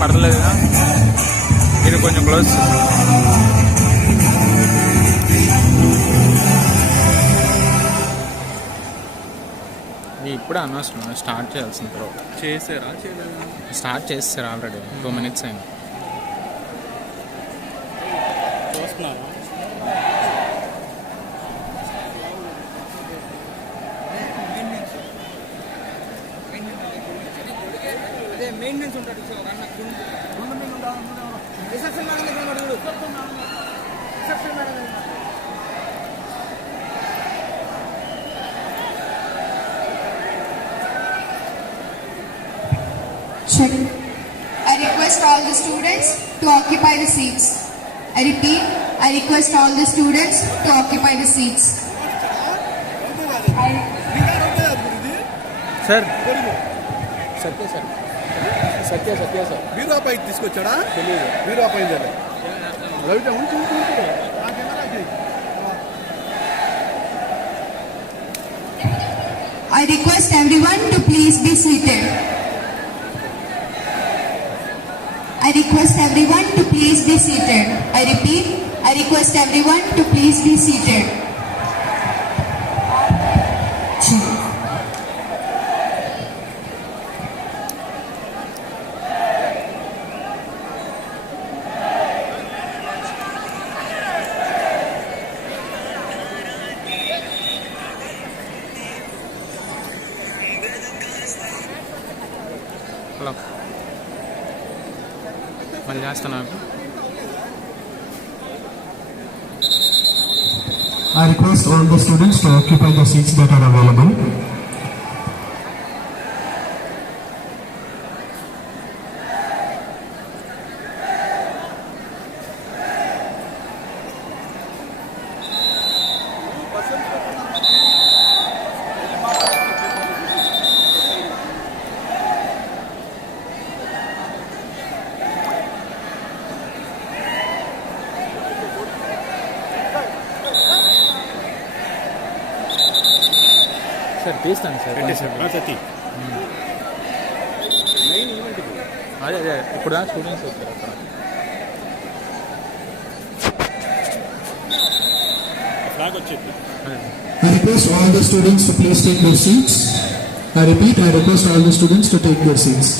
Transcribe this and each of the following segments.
పడలేదుగా ఇది కొంచెం క్లోజ్. ఇప్పుడే అనవసరం, స్టార్ట్ చేయాల్సిన తర్వాత చేసారా? స్టార్ట్ చేస్తారు ఆల్రెడీ 2 minutes అయింది. చూస్తున్నారా? అదే మెయింటెనెన్స్ ఉంటాడు సార్. రిసెప్షన్ మేడం దగ్గర అడుగుడు. Reception madam check. I request all the students to occupy the seats. I repeat, I request all the students to occupy the seats. Sir. Satya sir. Satya sir. Biro pay తీసుకొచ్చాడా? తెలియదు. Biro pay ఇదలే. రవిట ఉంచు. I request everyone to please be seated. I request everyone to please be seated. I repeat, I request everyone to please be seated. Hello, మళ్ళీ చేస్తున్నా. I request all the students to occupy the seats that are available. Sir తీస్తాను sir. అదే అదే ఇప్పుడు students వస్తారు అక్కడ. I request all the students to please take their seats. I repeat, I request all the students to take their seats.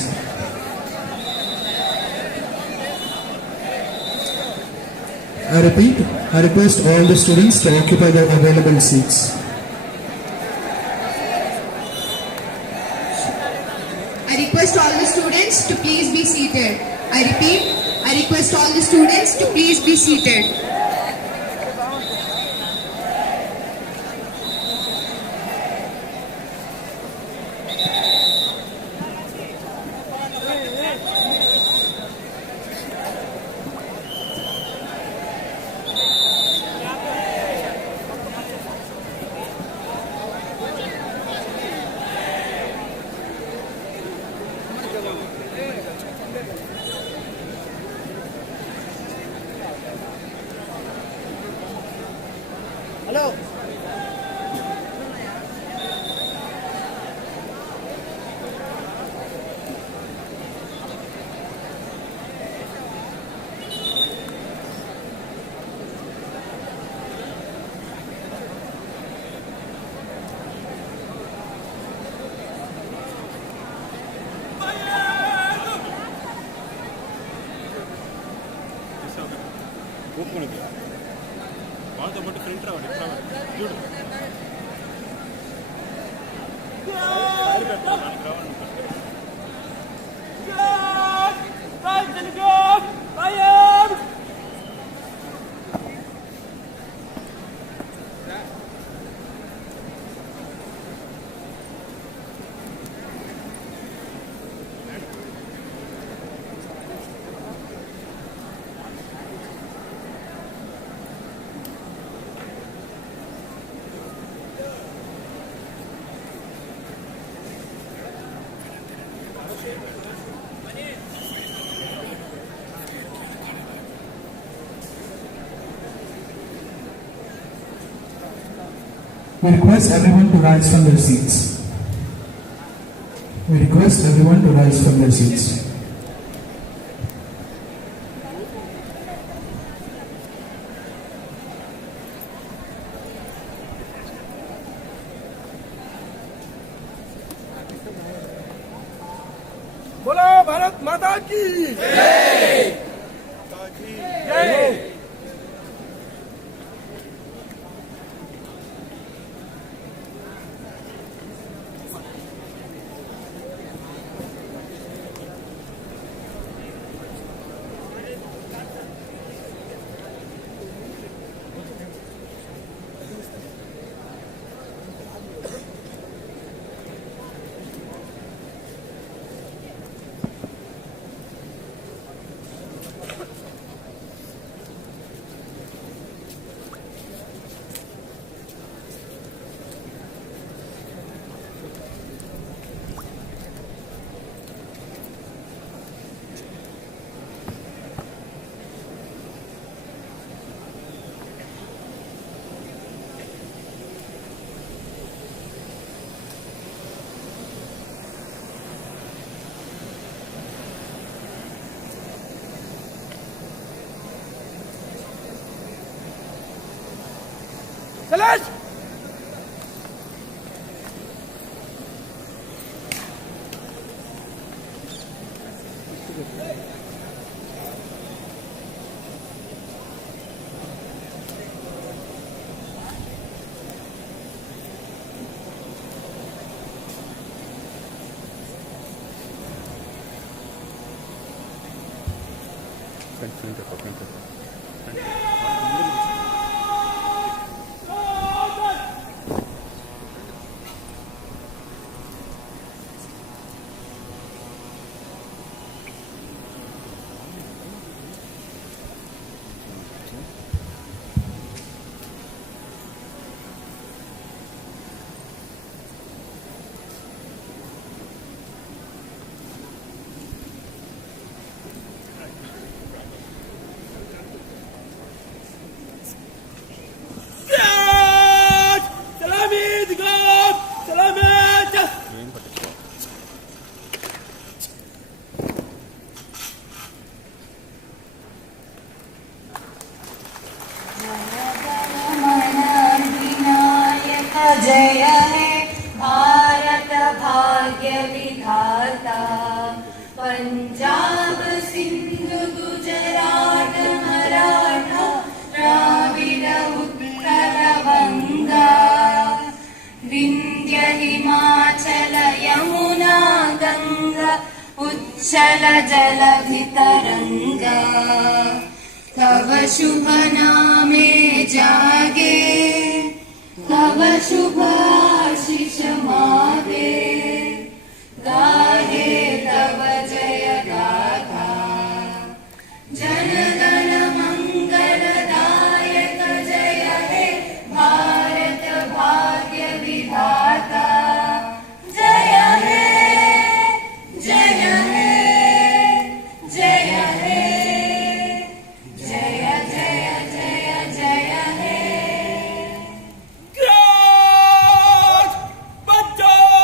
I repeat, I request all the students to occupy their available seats. I request all the students to please be seated. I repeat, I request all the students to please be seated. ఒప్పుకునేది వాళ్ళతో పాటు front రావాలి ఎప్పుడు రావాలి చూడు We request everyone to rise from their seats. We request everyone to rise from their seats. बोलो भारत माता की जय जय चलेश जय हे भारत भाग्य विधाता पंजाब सिंधु गुजरात मराठा द्राविड उत्कल बंगा विंध्य हिमाचल यमुना गंगा उच्चल जलधि तरंगा तव शुभ नामे जागे तव शुभ आशीष मागे गाहे तव जय गाथा जन गण मंगलदायक जय हे भारत भाग्य विधाता जय हे जय हे जय हे जय जय जय जय हे बच्चों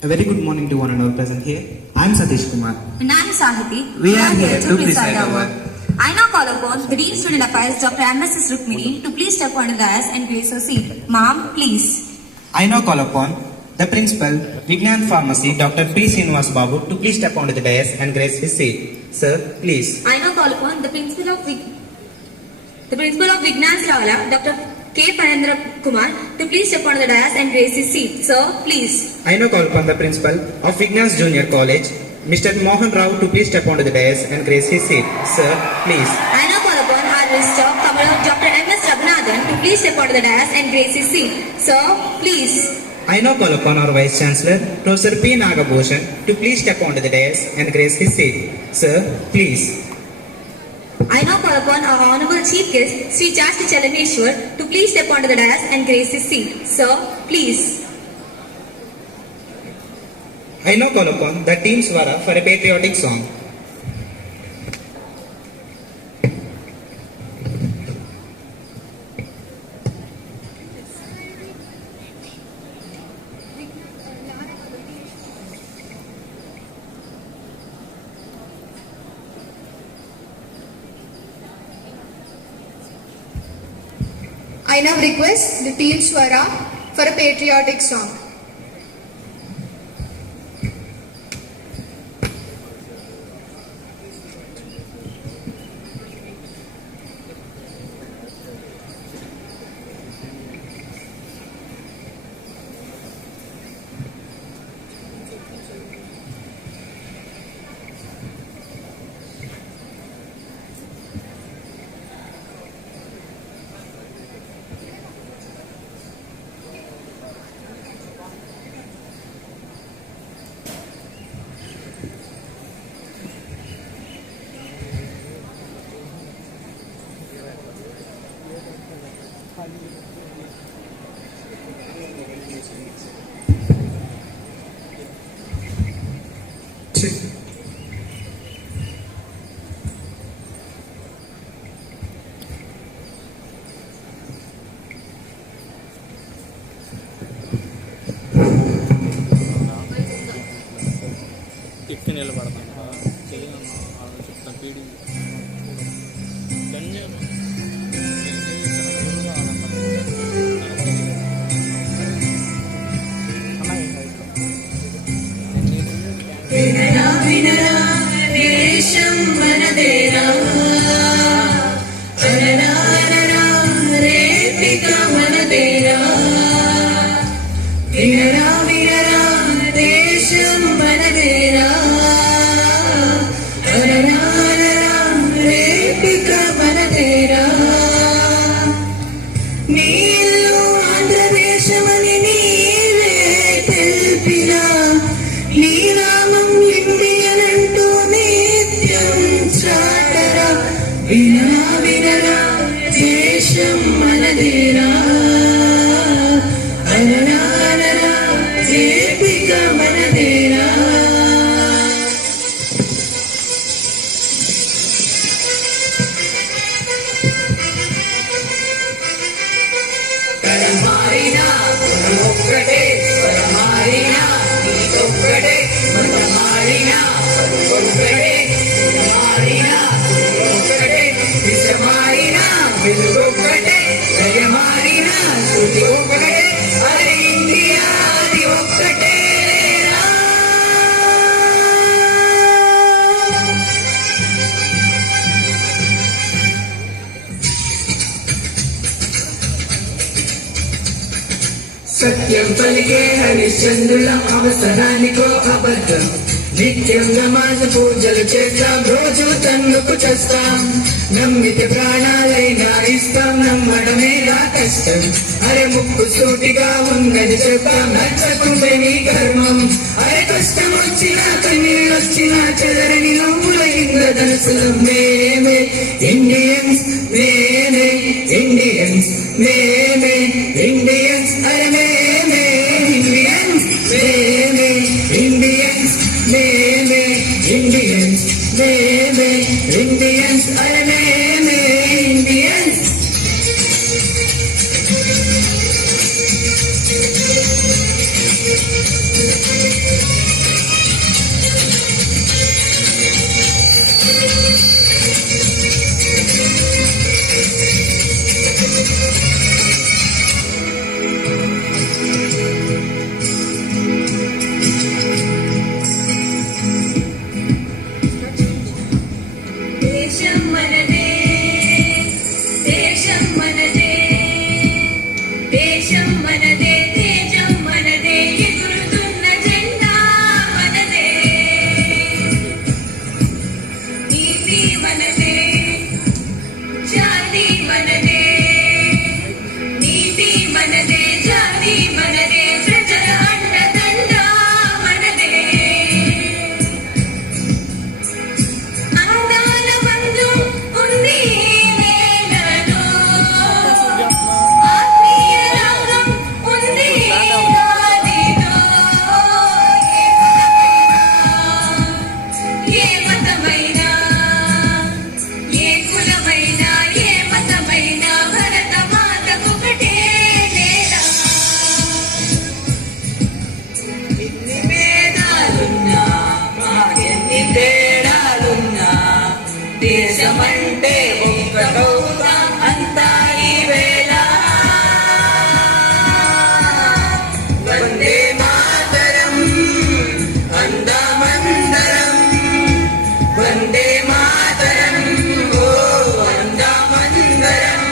A very good morning to one and all present here. I am Satish Kumar. And I am Sahiti. We are here to present our work. I now call upon the Dean Student Affairs, Dr. M.S. Rukmini, to please step on the dais and grace her seat. Ma'am, please. I now call upon the Principal, Vignan Pharmacy, Dr. P. Srinivas Babu, to please step onto the dais and grace his seat. Sir, please. I now call upon the Principal of Vignan Lab, Dr. K. Panendra Kumar, to please step on the dais and grace his seat. Sir, please. I now call upon the Principal of Vignan's Junior College, Mr. Mohan Rao, to please step onto the dais and grace his seat. Sir, please. I now call upon our Visitor, Commander Dr. M.S. Raghunathan, to please step onto the dais and grace his seat. Sir, please. I now call upon our Vice Chancellor, Professor P. Nagabhushan, to please step onto the dais and grace his seat. Sir, please. I now call upon our Honorable Chief Guest, Sri Chasti Chalameshwar, to please step onto the dais and grace his seat. Sir, please. I now call upon the Team Swara for a patriotic song. I now request the Team Swara for a patriotic song. ఎక్కి నిలబడతాను చెప్తాను PD దేశం మనదేరా రేపిక మనదేరా వినరా వినరా దేశం మనదేరా రేపిక మనదేరా మారినా ఒక్కటే మారినా ఒక్కటే దిశ మారినా వెలుగొక్కటే దయ మారినా శృతి ఒక్కటే అరే ఇండియా అది ఒక్కటే సత్యం పలికే హరిశ్చంద్రులం అవసరానికో అబద్ధం నిత్యం నమాజ పూజలు చేస్తాం రోజు తన్నుకు చేస్తాం నమ్మితే ప్రాణాలైనా ఇస్తాం నమ్మడమేగా కష్టం అరే ముక్కు సూటిగా ఉన్నది చెప్తాం నచ్చకుంటే నీ కర్మం అరే కష్టం వచ్చినా కన్నీళ్ళొచ్చినా చెదరని నవ్వుల ఇంద్రధనుసులు మేమే ఇండియన్స్ మేమే ఇండియన్స్ మేమే ఇండియన్స్ అరే మేమే ఇండియన్స్ మేమే ఇండియన్స్ మేమే ఇండియన్స్ మేమే ఇండియన్స్ అరే మేమే ఇండియన్స్ దేశం మనదే దేశం మనదే దేశం మనదే తేజం మనదే ఎగురుతున్న జెండా మనదే నీతి మనదే జాతి మనదే నీతి మనదే జాతి మనదే ప్రజల అండదండ మనదే అందాల బంధు ఉంది నేలలో ఆత్మీయ రంగం ఉంది నాదిలో ఏ మతమైనా ఏ కులమైనా ఏ మతమైనా భరత మాతకొకటే నేల ఎన్ని భేదాలున్నా మాకెన్ని తేడాలున్నా దేశమంటే ఒక్కటవుతాం అంతా ఈ వేళ వందే మాతరం అందామందరం వందే మాతరం ఓ అందామందరం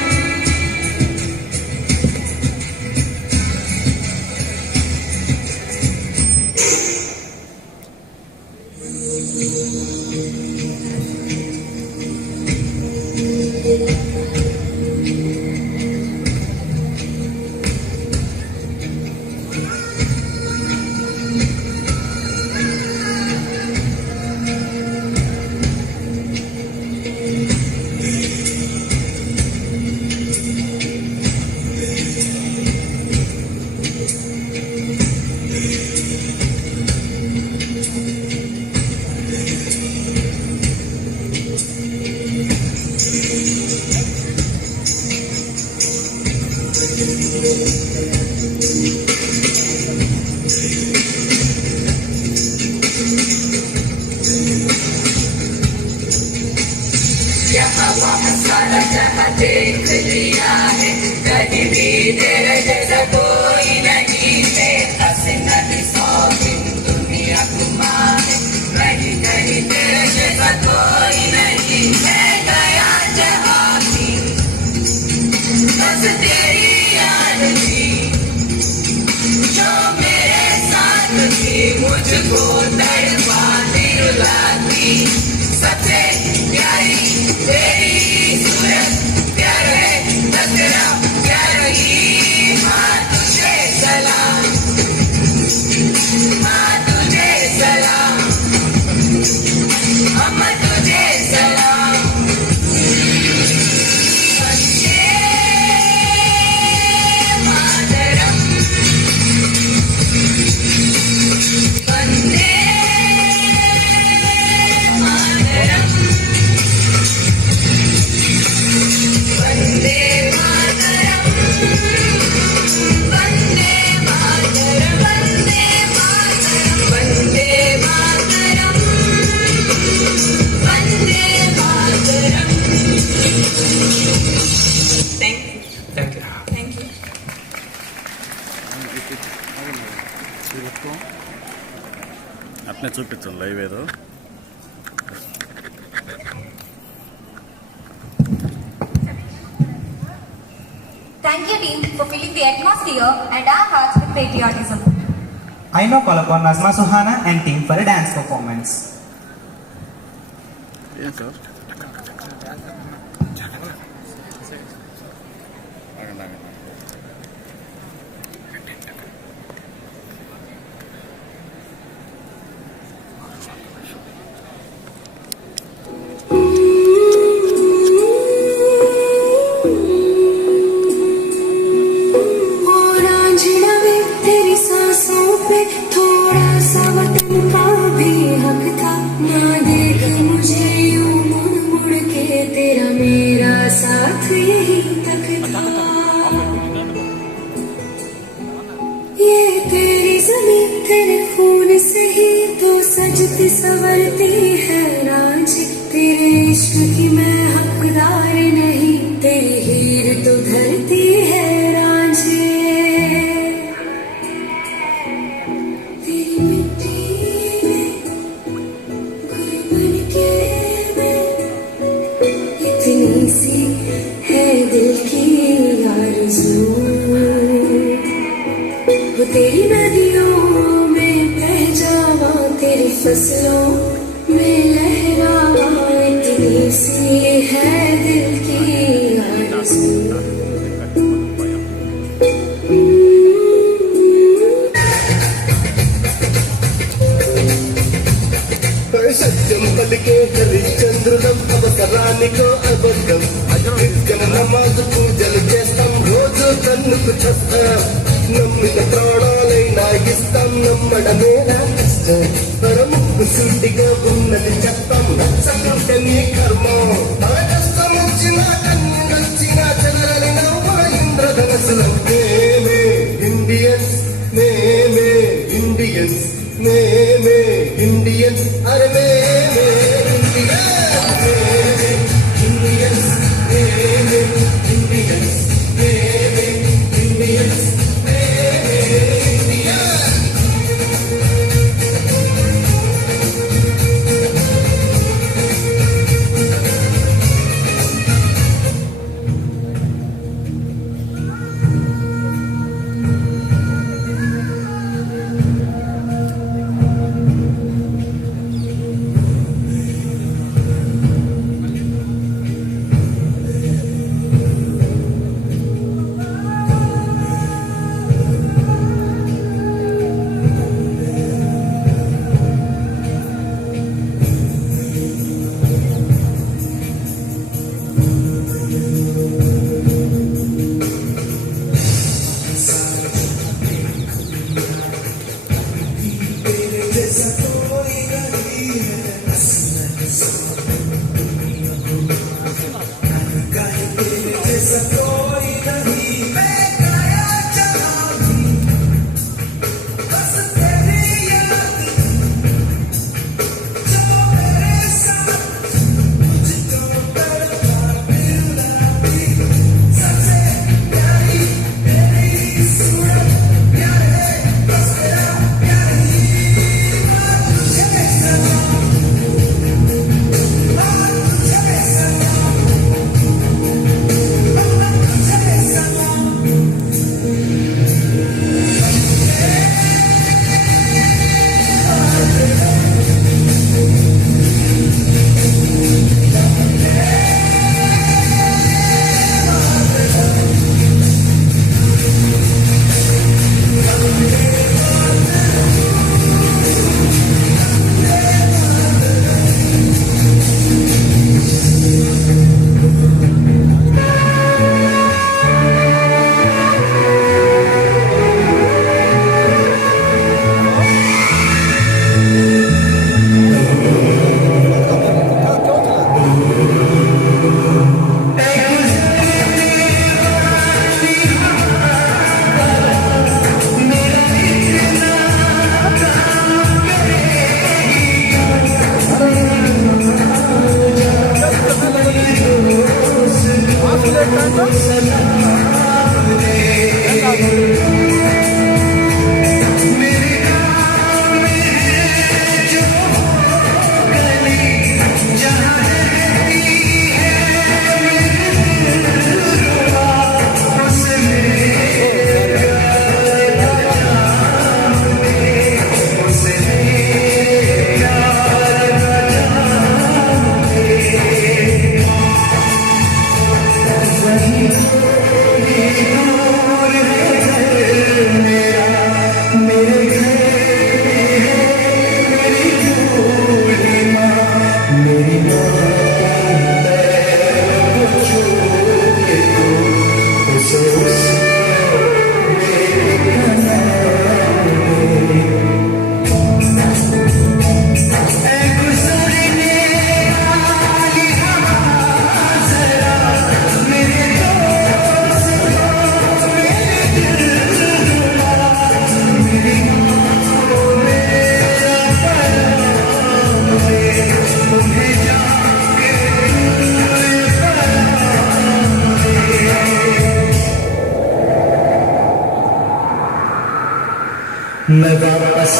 यहाँ वहाँ सारा जहाँ देख लिया है कहीं भी तेरे जैसा कोई नहीं है हंसना भी सौ दिन दुनिया घुमा है कहीं कहीं तेरे जैसा कोई नहीं है गया जहाँ भी बस तेरी याद थी जो मेरे साथ थी मुझको तड़पाती रुलाती सबसे प्यारी तेरी सूरत प्यार है तेरा प्यार ही माँ तुझे सलाम माँ तुझे सलाम अम्मा तुझे सलाम वंदे मातरम वंदे వెంటనే చూపించండి లైవ్ ఏదో. Thank you, team, for filling the atmosphere and our hearts with patriotism. I now call upon Nazma Suhana and team for a dance performance. ఏం సార్ सजती संवरती है रांझी, तेरे इश्क की मैं हकदार नहीं, तेरी हीर तो धरती है रांझी। तेरी मिट्टी में गुल बन के मैं, इतनी सी है दिल की आरज़ू, वो तेरी नदियों में बह जावा, तेरी फसलों में लहरावा, इतनी सी है दिल की आरज़ू। सत्यम पलिके हरिश्चंद्रुలం అవసరానికో అబద్ధం, నిత్యం నమాజు పూజలు చేస్తాం, రోజు తన్నుకు చేస్తాం, నమ్మిన ప్రాణాలైనా ఇస్తాం, నమ్మడమేనా కష్టం, పరముక్కు సూటిగా ఉన్నది చెప్తాం, నచ్చకుంటే నీ కర్మం, మన కష్టం వచ్చినా కన్ను నచ్చినా చెదరలిన మా ఇంద్రధనసులం, మేమే ఇండియన్స్, మేమే ఇండియన్స్, మేమే ఇండియన్స్, అరే మేమే ఇండియన్స్, మేమే ఇండియన్స్, మేమే ఇండియన్స్, మేమే ఇండియన్స్, మేమే ఇండియన్స్. मैं वापस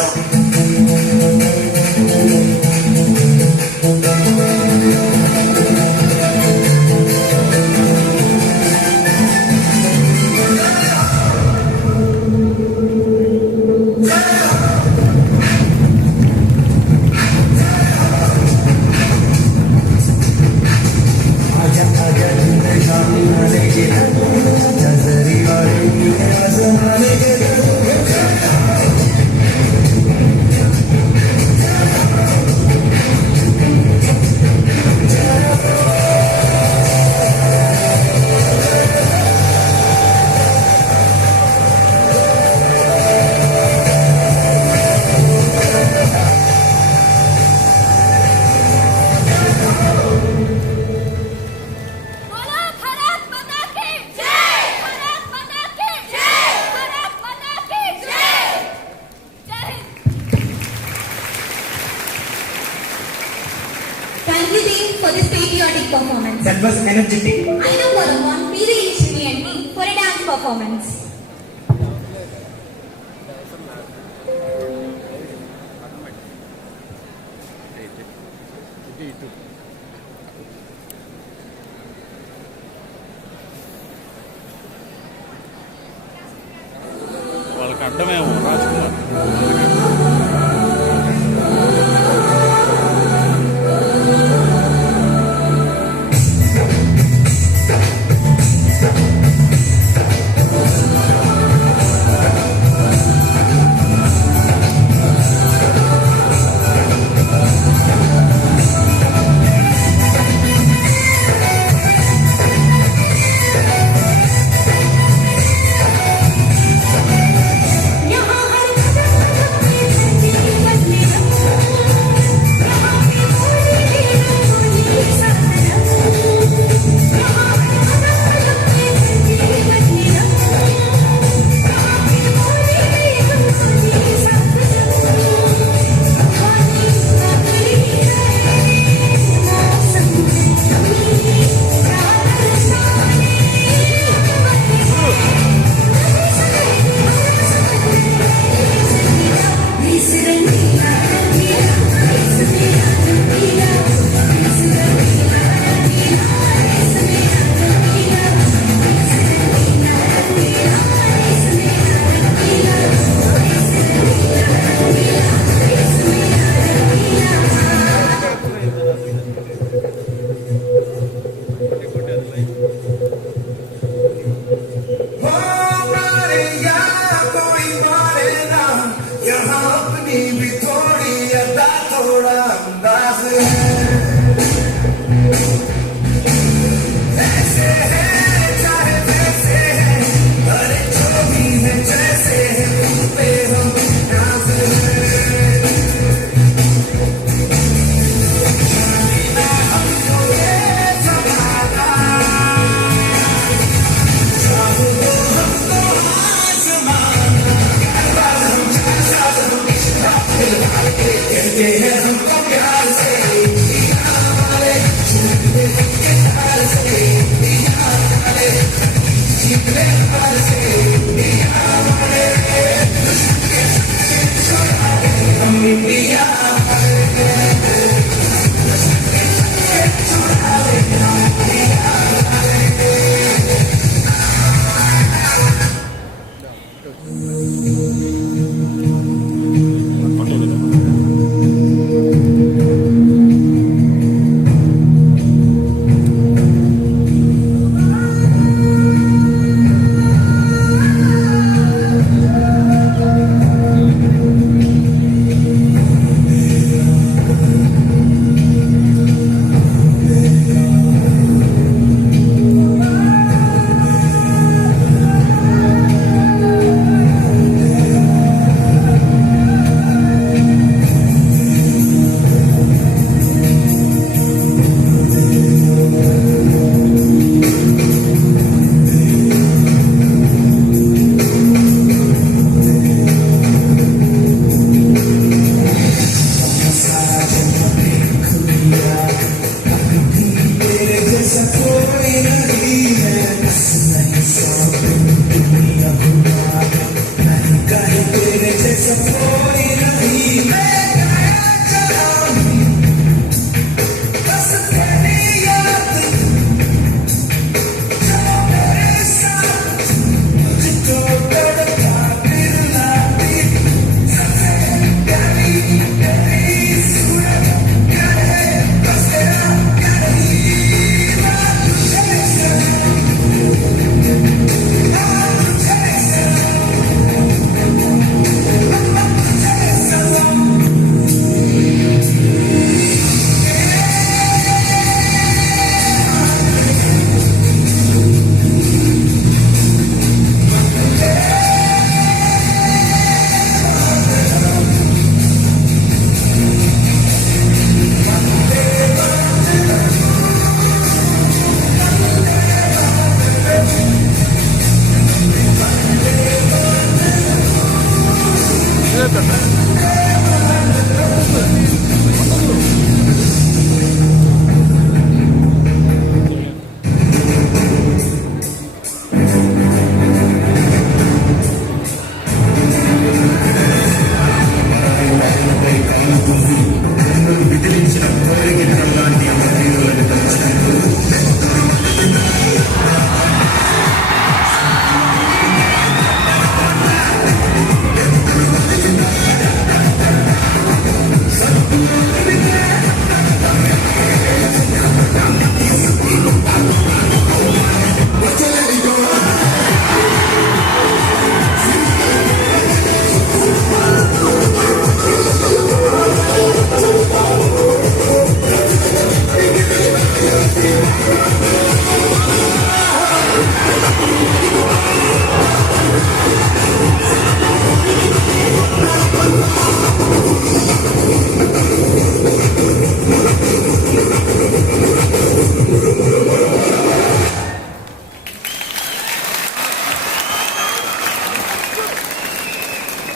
Thank you, team, for this patriotic performance. That was energetic. I now call upon Peter Ishmi and me for a dance performance. వాళ్ళకి అడ్డమేమో Raj Kumar.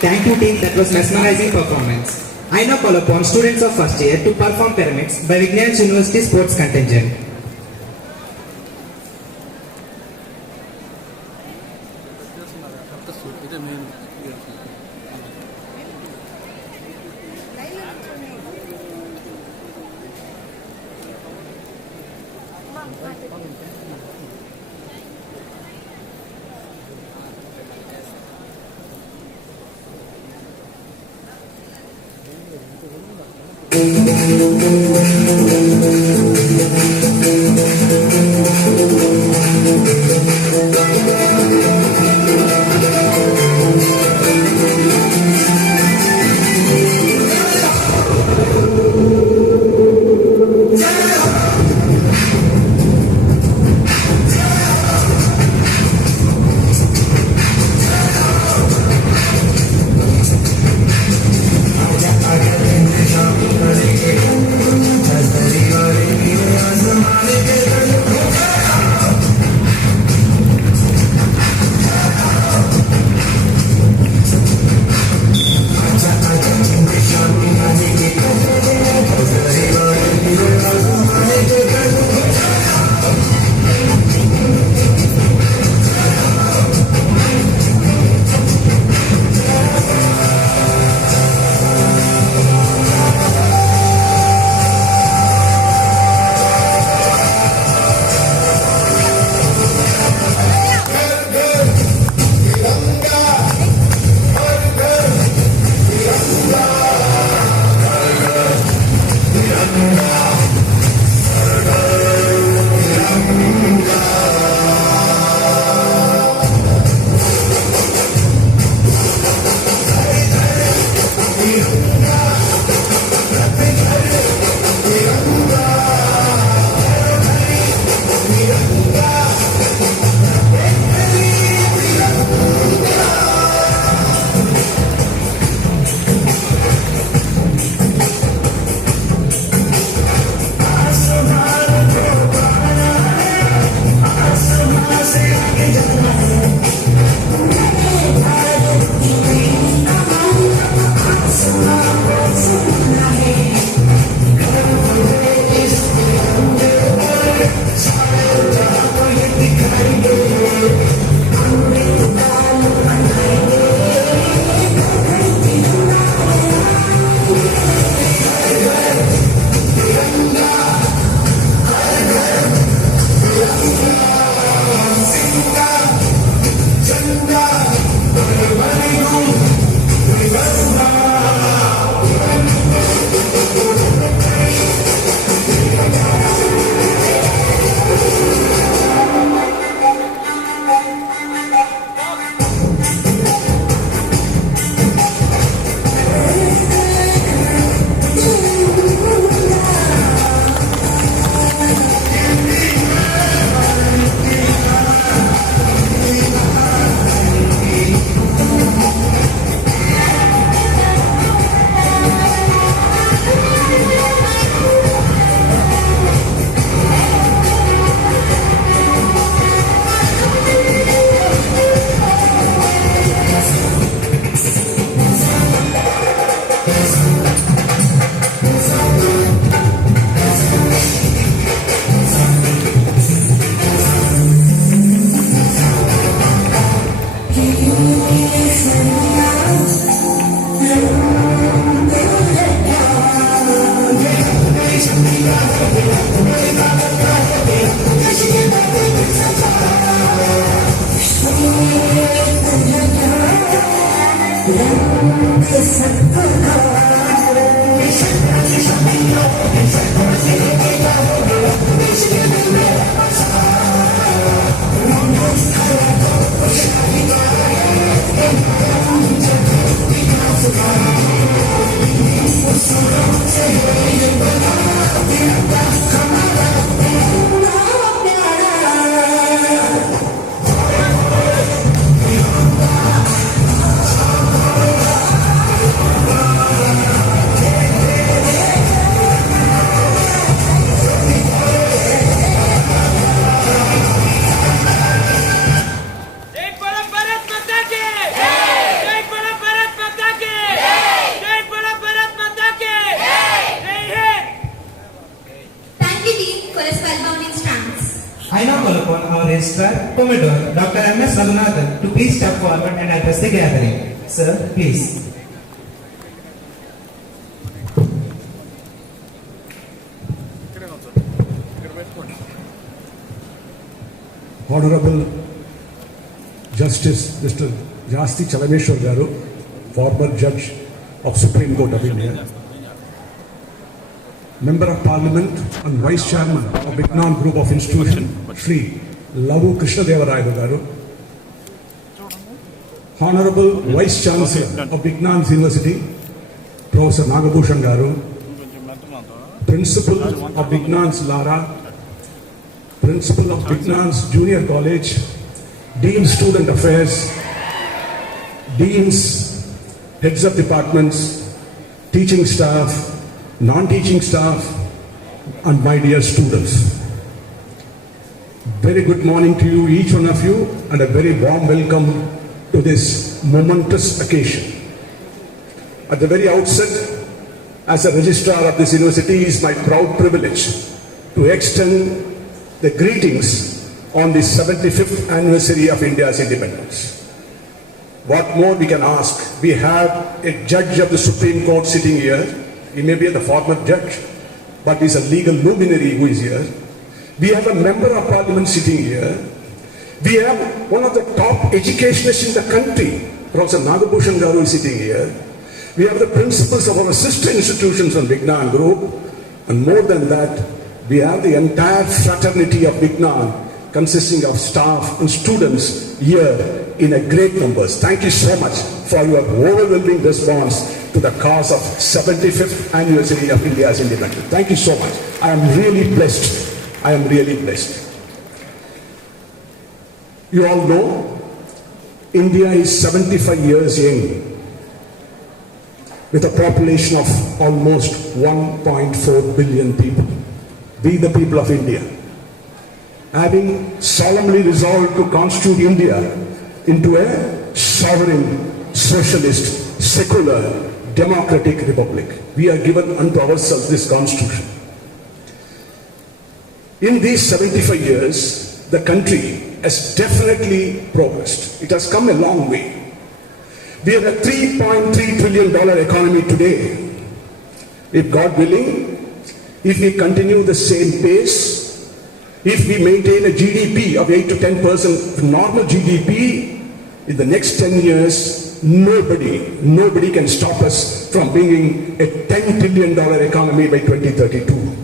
Thank you team, that was mesmerizing performance. I now call upon students of first year to perform pyramids by Vignan University Sports Contingent. Dr. M.S. Raghunathan to please step forward and address the gathering. Sir, please. Honorable Justice Mr. Jasti Chalameshwar Garu, former Judge of Supreme Court of India, Member of Parliament and Vice Chairman of Vignan Group of Institution, Sri Lavu Krishnadevaraya Garu, Honorable Vice Chancellor of Vignan University, Professor Nagabhushan Garu, Principal of Vignan's Lara, Principal of Vignan's Junior College, Dean Student Affairs, Deans, Heads of Departments, Teaching Staff, Non-teaching staff, and my dear students. Very good morning to you, each one of you, and a very warm welcome to this momentous occasion. At the very outset, as a registrar of this university, it is my proud privilege to extend the greetings on the 75th anniversary of India's independence. What more we can ask? We have a judge of the Supreme Court sitting here. He may be the former judge, but he's a legal luminary who is here. We have a member of parliament sitting here. We have one of the top educationists in the country, Professor Nagabhushan Garu is sitting here. We have the principals of our sister institutions on Vignan Group. And more than that, we have the entire fraternity of Vignan consisting of staff and students here in a great numbers. Thank you so much for your overwhelming response to the cause of 75th anniversary of India's independence. Thank you so much. I am really blessed. I am really blessed. You all know, India is 75 years young with a population of almost 1.4 billion people. We the people of India, having solemnly resolved to constitute India into a sovereign, socialist, secular, democratic republic. We are given unto ourselves this constitution. In these 75 years, the country has definitely progressed. It has come a long way. We are a $3.3 trillion economy today. If God willing, if we continue the same pace, if we maintain a GDP of 8 to 10% normal GDP, in the next 10 years, nobody can stop us from being a $10 trillion economy by 2032,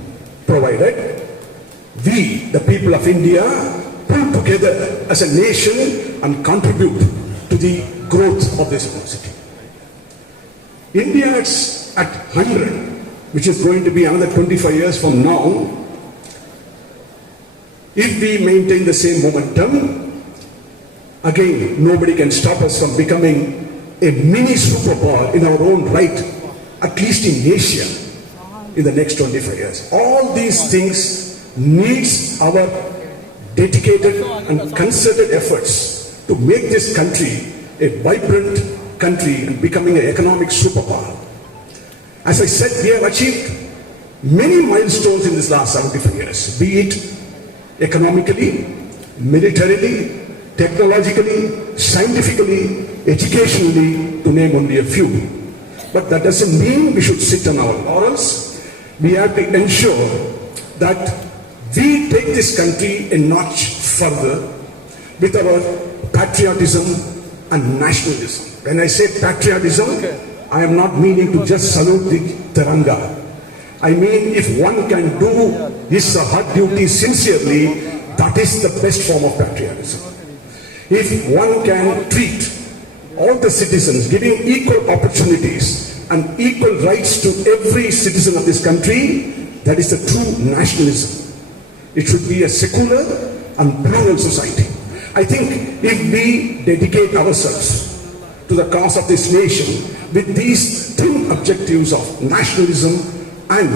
provided we, the people of India, pull together as a nation and contribute to the growth of this university. India is at 100, which is going to be another 25 years from now. If we maintain the same momentum, again, nobody can stop us from becoming a mini superpower in our own right, at least in Asia, in the next 25 years. All these things needs our dedicated and concerted efforts to make this country a vibrant country and becoming an economic superpower. As I said, we have achieved many milestones in this last 75 years, be it economically, militarily, technologically, scientifically, educationally, to name only a few. But that doesn't mean we should sit on our laurels. We have to ensure that we take this country a notch further with our patriotism and nationalism. When I say patriotism, I am not meaning to just salute the Tiranga. I mean, if one can do his or her duty sincerely, that is the best form of patriotism. If one can treat all the citizens, giving equal opportunities and equal rights to every citizen of this country, that is the true nationalism. It should be a secular and plural society. I think if we dedicate ourselves to the cause of this nation with these twin objectives of nationalism and,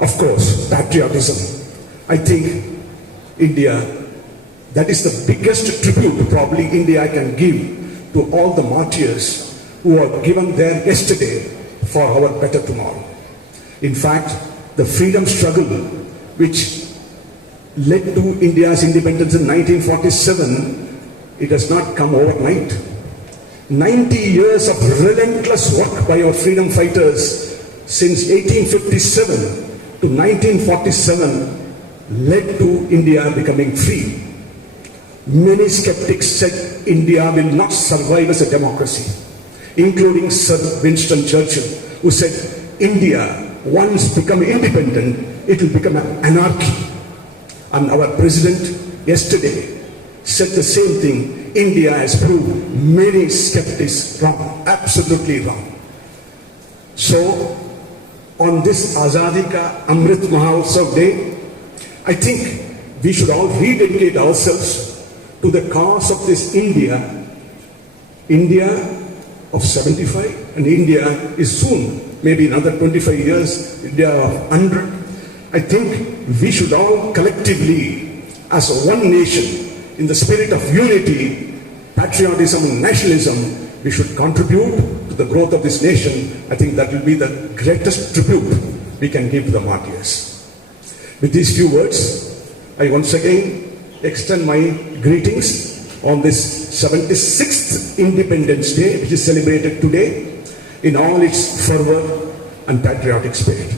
of course, patriotism, I think India, that is the biggest tribute probably India can give to all the martyrs who are given their yesterday for our better tomorrow. In fact, the freedom struggle which led to India's independence in 1947, it has not come overnight. 90 years of relentless work by our freedom fighters since 1857 to 1947 led to India becoming free. Many skeptics said India will not survive as a democracy, including Sir Winston Churchill, who said, India, once become independent, it will become an anarchy. And our president yesterday said the same thing. India has proved many skeptics wrong, absolutely wrong. So, on this Azadi Ka Amrit Mahotsav Day, I think we should all rededicate ourselves to the cause of this India of 75, and India is soon, maybe another 25 years, India of 100. I think we should all collectively, as one nation, in the spirit of unity, patriotism and nationalism, we should contribute to the growth of this nation. I think that will be the greatest tribute we can give to the martyrs. With these few words, I once again extend my greetings on this 76th Independence Day, which is celebrated today in all its fervor and patriotic spirit.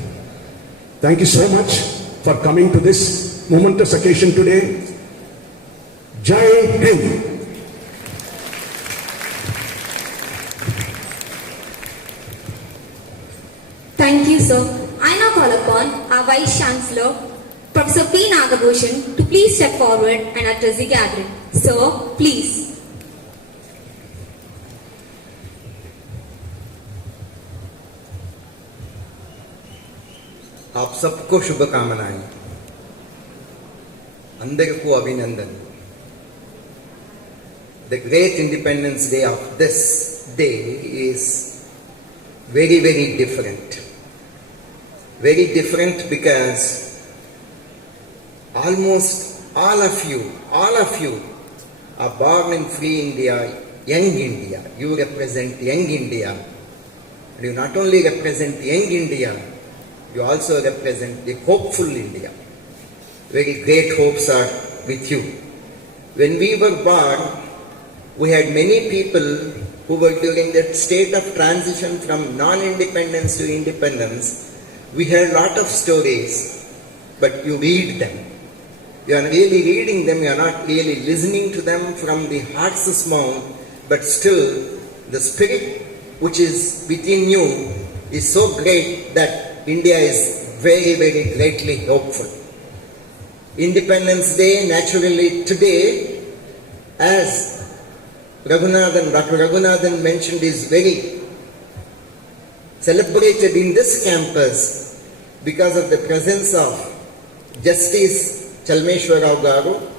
Thank you so much for coming to this momentous occasion today. Jai Hind. Thank you, sir. I now call upon our Vice Chancellor, Professor P. Nagabhushan, to please step forward and address the gathering. Sir, please. आप सबको शुभकामनाएं, अंदरको अभिनंदन. The great Independence Day of this day is very, very different. Very different because almost all of you are born in free India, young India. You represent young India. And you not only represent young India, you also represent the hopeful India. Very great hopes are with you. When we were born, we had many people who were during that state of transition from non-independence to independence. We heard a lot of stories, but you read them. You are really reading them, you are not really listening to them from the horse's mouth, but still the spirit which is within you is so great that India is very, very greatly hopeful. Independence Day, naturally today, as Dr. Raghunathan mentioned, is very celebrated in this campus because of the presence of Justice Chalmeshwar Rao Garu,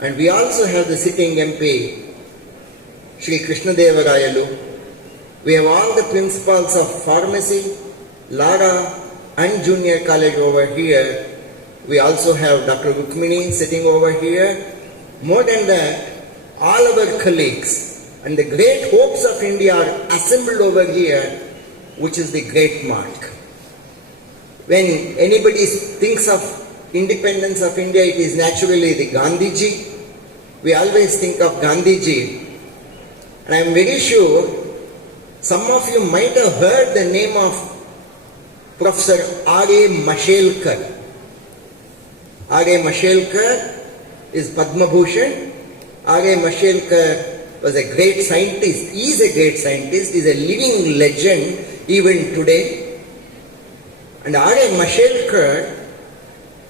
and we also have the sitting MP, Shri Krishnadeva Rayalu. We have all the principals of pharmacy, Lara and Junior College over here. We also have Dr. Rukmini sitting over here. More than that, all our colleagues and the great hopes of India are assembled over here, which is the great mark. When anybody thinks of independence of India, it is naturally the Gandhiji. We always think of Gandhiji. And I am very sure some of you might have heard the name of Professor R.A. Mashelkar. R.A. Mashelkar is Padma Bhushan. R.A. Mashelkar was a great scientist, is a great scientist, is a living legend even today. And R.A. Mashelkar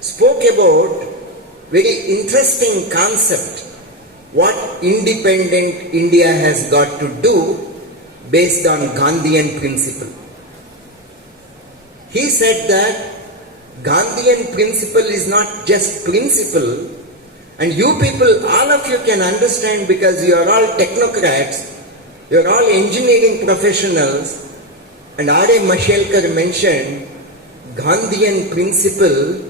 spoke about very interesting concept, what independent India has got to do based on Gandhian principle. He said that Gandhian principle is not just principle, and you people, all of you can understand because you are all technocrats, you are all engineering professionals, and R.A. Mashelkar mentioned Gandhian principle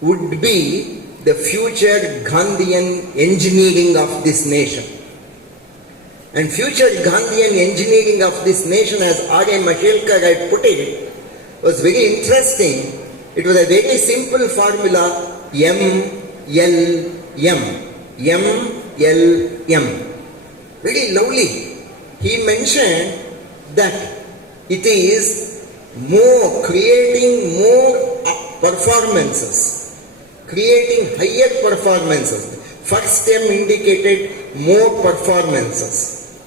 would be the future Gandhian engineering of this nation. And future Gandhian engineering of this nation, as R.A. Mashelkar had put it, was very interesting. It was a very simple formula, M MLM. Very lovely. He mentioned that it is creating more performances, creating higher performances. First M indicated more performances.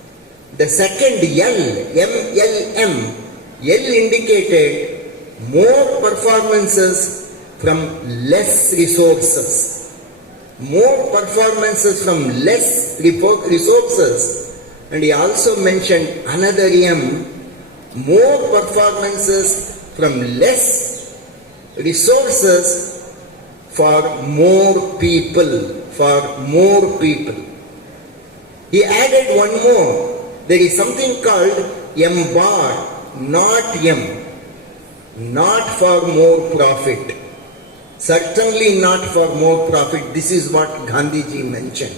The second MLM, L indicated more performances from less resources. More performances from less resources. And he also mentioned another M, more performances from less resources for more people. He added one more. There is something called M bar, not M. Not for more profit. Certainly not for more profit. This is what Gandhiji mentioned.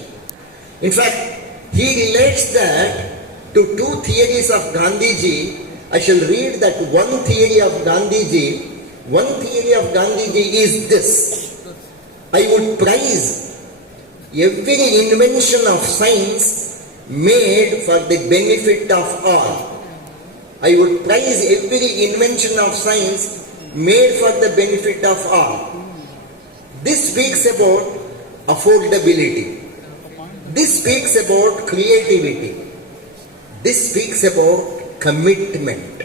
In fact, he relates that to two theories of Gandhiji. I shall read that one theory of Gandhiji. One theory of Gandhiji is this. I would prize every invention of science made for the benefit of all. I would prize every invention of science made for the benefit of all. This speaks about affordability. This speaks about creativity. This speaks about commitment.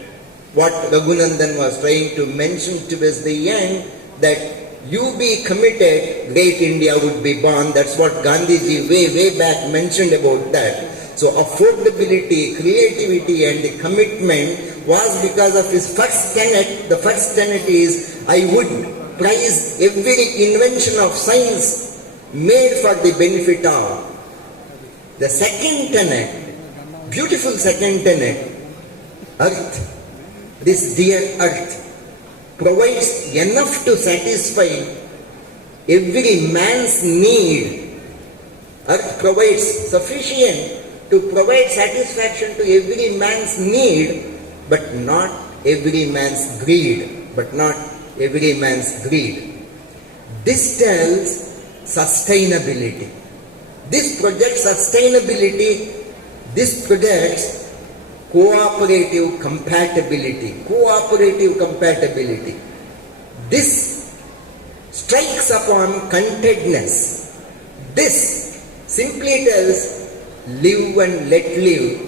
What Raghunandan was trying to mention towards the end, that you be committed, great India would be born. That's what Gandhiji way back mentioned about that. So affordability, creativity and the commitment was because of his first tenet. The first tenet is, I would prize every invention of science made for the benefit of. The second tenet, beautiful second tenet, earth, this dear earth, provides enough to satisfy every man's need. Earth provides sufficient to provide satisfaction to every man's need, but not every man's greed. This tells sustainability. This projects sustainability. This projects cooperative compatibility. This strikes upon contentedness. This simply tells live and let live,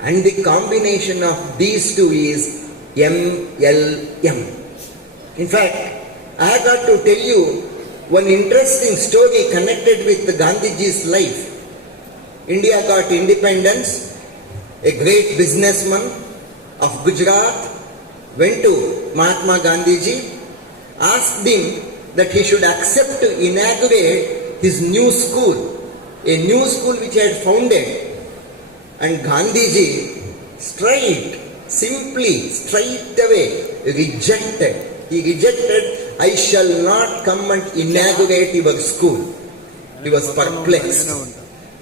and the combination of these two is MLM. In fact, I got to tell you one interesting story connected with Gandhiji's life. India got independence. A great businessman of Gujarat went to Mahatma Gandhiji, asked him that he should accept to inaugurate his new school, a new school which he had founded. And Gandhiji straight away rejected. He rejected, I shall not come and inaugurate your school. He was perplexed.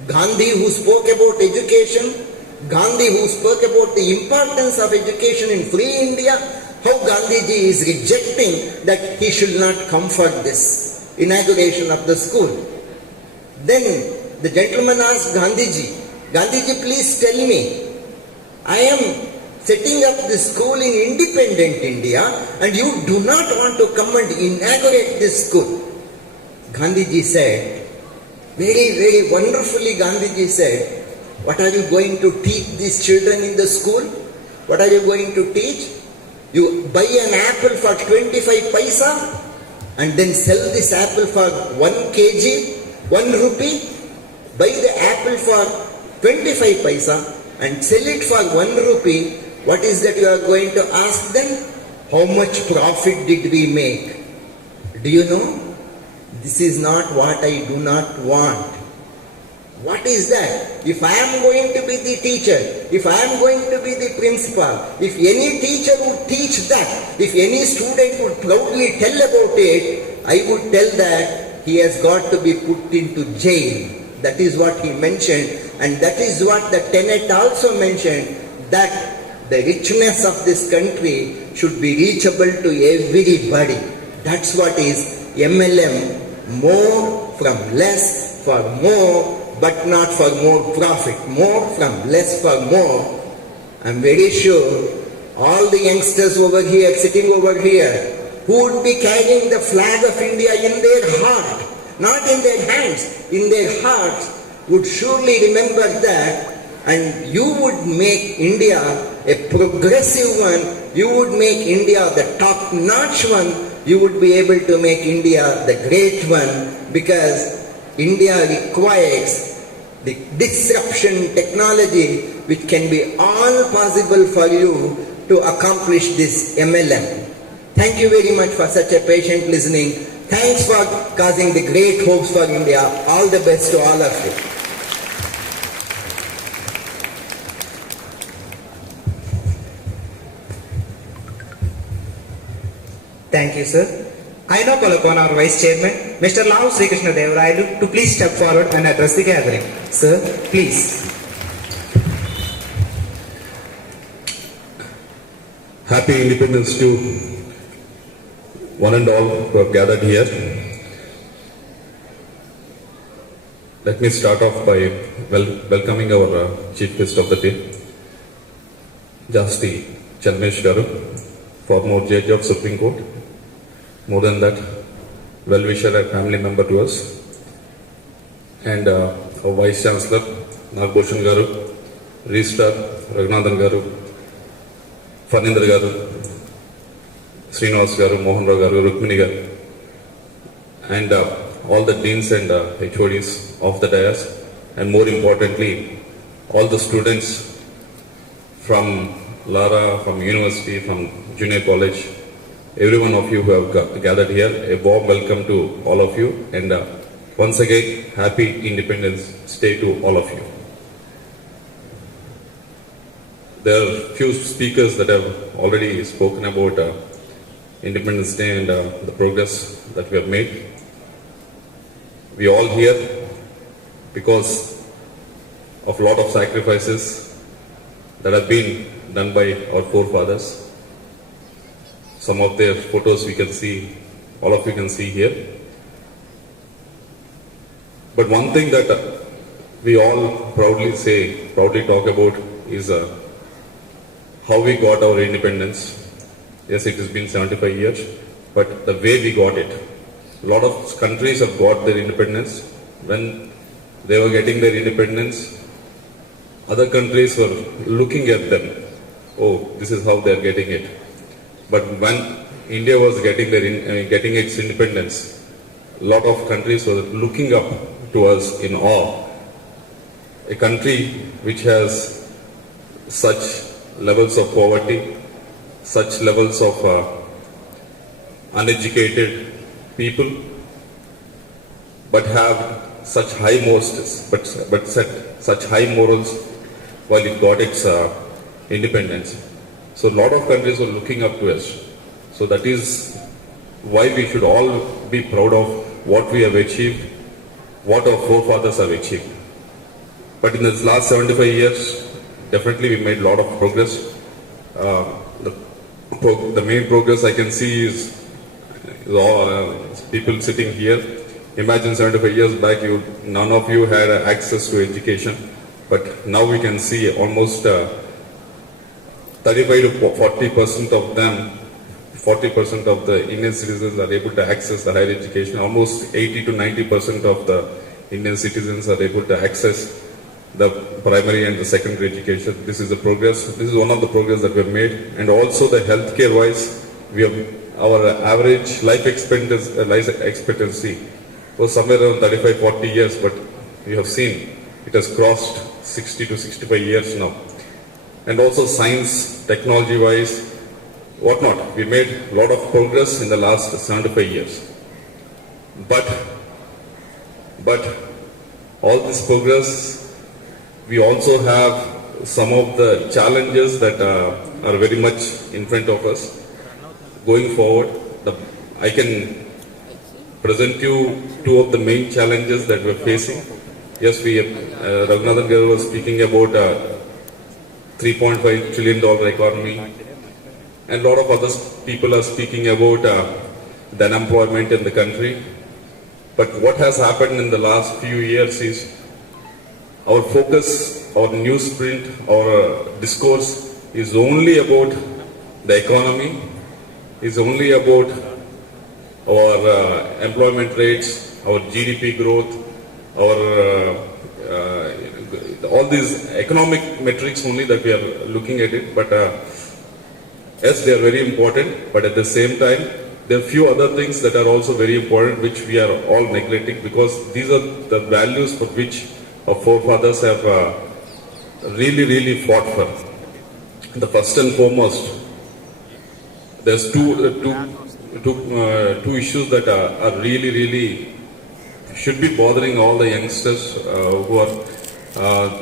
Gandhi, who spoke about education, Gandhi, who spoke about the importance of education in free India, how Gandhiji is rejecting that he should not come for this inauguration of the school. Then the gentleman asked Gandhiji, please tell me, I am setting up this school in independent India and you do not want to come and inaugurate this school. Gandhiji said, very wonderfully Gandhiji said, what are you going to teach these children in the school? What are you going to teach? You buy an apple for 25 paisa and then sell this apple for 1 kg, 1 rupee. Buy the apple for 25 paisa and sell it for 1 rupee. What is that you are going to ask them? How much profit did we make? Do you know? This is not what I do not want. What is that? If I am going to be the teacher, if I am going to be the principal, if any teacher would teach that, if any student would proudly tell about it, I would tell that he has got to be put into jail. That is what he mentioned, and that is what the tenet also mentioned, that the richness of this country should be reachable to everybody. That's what is MLM, more from less for more, but not for more profit. More from less for more. I'm very sure all the youngsters over here, sitting over here, who would be carrying the flag of India in their heart, not in their hands, in their hearts, would surely remember that, and you would make India a progressive one, you would make India the top-notch one, you would be able to make India the great one, because India requires the disruption technology which can be all possible for you to accomplish this MLM. Thank you very much for such a patient listening. Thanks for causing the great hopes for India. All the best to all of you. Thank you, sir. I now call upon our Vice Chairman, Mr. Lavu Sri Krishna Deva Raidu, to please step forward and address the gathering. Sir, please. Happy Independence to one and all who have gathered here. Let me start off by welcoming our Chief Guest of the day, Justice Chalmesh Garu, former Judge of Supreme Court. More than that, well-wisher and family member to us. And our Vice Chancellor, Nagbhushan Garu, Registrar, Raghunathan Garu, Fanindra Garu, Srinivas Garu, Mohan Rao Garu, Rukmini Garu, and all the deans and HODs of the dais, and more importantly, all the students from Lara, from university, from junior college, every one of you who have gathered here, a warm welcome to all of you, and once again, happy Independence Day to all of you. There are few speakers that have already spoken about Independence Day and the progress that we have made. We all here because of a lot of sacrifices that have been done by our forefathers. Some of their photos we can see, all of you can see here. But one thing that we all proudly talk about is how we got our independence. Yes, it has been 75 years, but the way we got it. A lot of countries have got their independence. When they were getting their independence, other countries were looking at them. Oh, this is how they are getting it. But when India was getting its independence, a lot of countries were looking up to us in awe. A country which has such levels of poverty, such levels of uneducated people, but have such high morals, but set such high morals while it got its independence. So a lot of countries were looking up to us. So that is why we should all be proud of what we have achieved, what our forefathers have achieved. But in this last 75 years, definitely we made a lot of progress. The main progress I can see is all, people sitting here. Imagine 75 years back, none of you had access to education. But now we can see almost 35 to 40% of them, 40% of the Indian citizens are able to access the higher education. Almost 80 to 90% of the Indian citizens are able to access the primary and the secondary education. This is the progress. This is one of the progress that we have made. And also the healthcare wise, we have our average life expectancy was somewhere around 35-40 years, but we have seen it has crossed 60 to 65 years now. And also science, technology wise, whatnot. We made a lot of progress in the last 75 years. But all this progress, we also have some of the challenges that are very much in front of us. Going forward, I can present you two of the main challenges that we're facing. Yes, Raghunathan Garu was speaking about $3.5 trillion economy, and a lot of other people are speaking about the unemployment in the country. But what has happened in the last few years is our focus, our newsprint, our discourse is only about the economy, is only about our employment rates, our GDP growth, our all these economic metrics only that we are looking at it. But yes, they are very important, but at the same time, there are few other things that are also very important which we are all neglecting, because these are the values for which our forefathers have really fought for. The first and foremost, there's two issues that are really should be bothering all the youngsters who are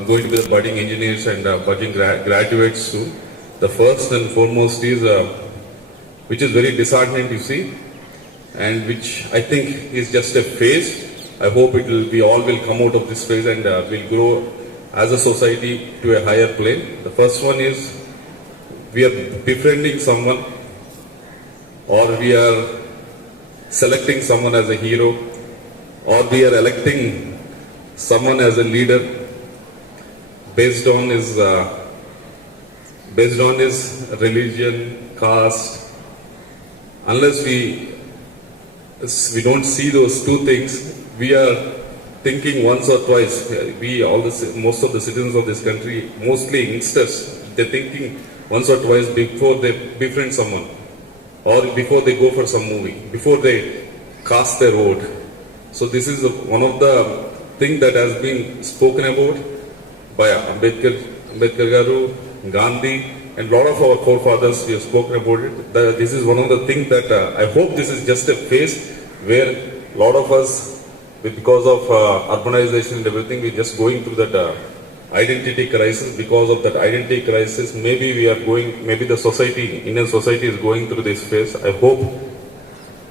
going to be the budding engineers and budding graduates soon. The first and foremost is which is very disheartening to see, and which I think is just a phase. I hope we all will come out of this phase and will grow as a society to a higher plane. The first one is we are befriending someone, or we are selecting someone as a hero, or we are electing someone as a leader based on his religion, caste. Unless we don't see those two things, we are thinking once or twice. Most of the citizens of this country, mostly youngsters, they're thinking once or twice before they befriend someone, or before they go for some movie, before they cast their vote. So this is one of the things that has been spoken about by Ambedkar Garu, Gandhi, and a lot of our forefathers. We have spoken about it. This is one of the things that I hope this is just a phase where a lot of us, because of urbanization and everything, we're just going through that identity crisis. Because of that identity crisis, maybe the society, Indian society is going through this phase. I hope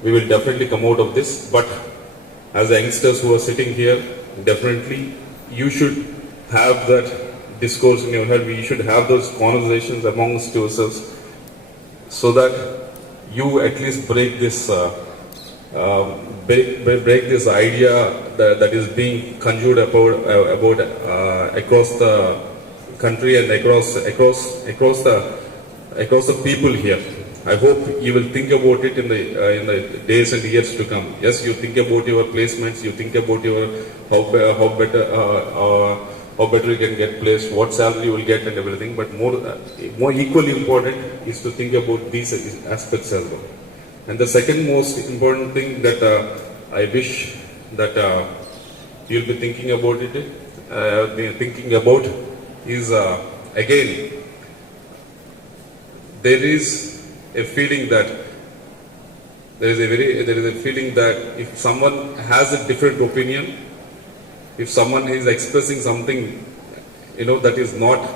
we will definitely come out of this. But as the youngsters who are sitting here, definitely you should have that discourse in your head. We should have those conversations amongst yourselves, so that you at least break this idea that is being conjured about across the country and across the people here. I hope you will think about it in the days and years to come. Yes, you think about your placements, you think about your how better you can get placed, what salary you will get, and everything. But more equally important is to think about these aspects as well. And the second most important thing that I wish that you'll be thinking about is again, there is a feeling that if someone has a different opinion, if someone is expressing something, that is not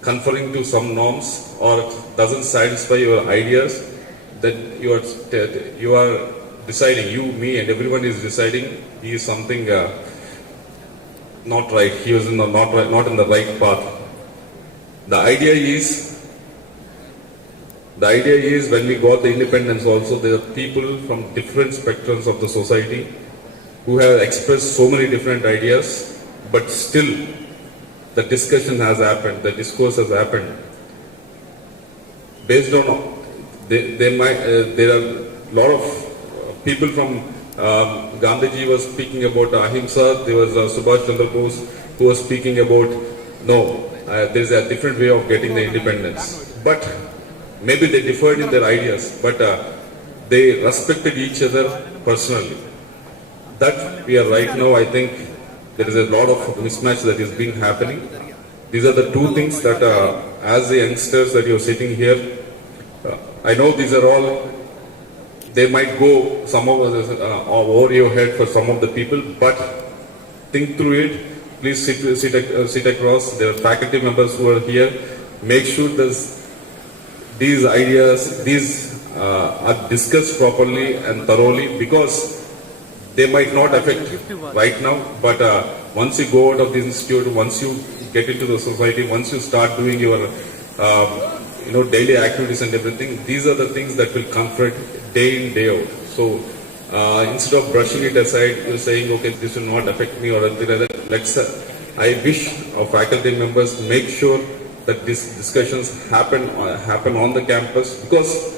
conforming to some norms or doesn't satisfy your ideas, that you are deciding, you, me, and everyone is deciding he is something not right. He was not in the right path. The idea is when we got the independence also, there are people from different spectrums of the society who have expressed so many different ideas, but still the discussion has happened, the discourse has happened. Based on, there are a lot of people from, Gandhiji was speaking about ahimsa, there was Subhash Chandra Bose who was speaking about, there is a different way of getting the independence. But maybe they differed in their ideas, but they respected each other personally. That we are right now, I think there is a lot of mismatch that is being happening. These are the two things that as the youngsters that you're sitting here, I know these are all, they might go some of us over your head for some of the people, but think through it. Please sit across. There are faculty members who are here. Make sure these ideas, are discussed properly and thoroughly, because they might not affect right now, but once you go out of this institute, once you get into the society, once you start doing your daily activities and everything, these are the things that will confront day in, day out. So instead of brushing it aside, you're saying, okay, this will not affect me or anything like that. I wish our faculty members make sure that these discussions happen on the campus, because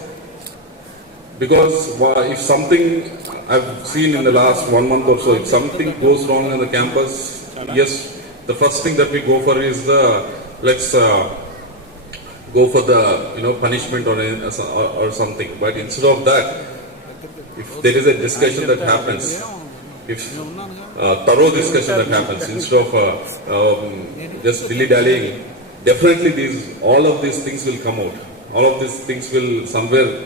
if something I've seen in the last 1 month or so, if something goes wrong on the campus, yes, the first thing that we go for is let's go for the punishment or something. But instead of that, if there is a discussion that happens, if thorough discussion that happens, instead of just dilly-dallying, definitely all of these things will come out. All of these things will somewhere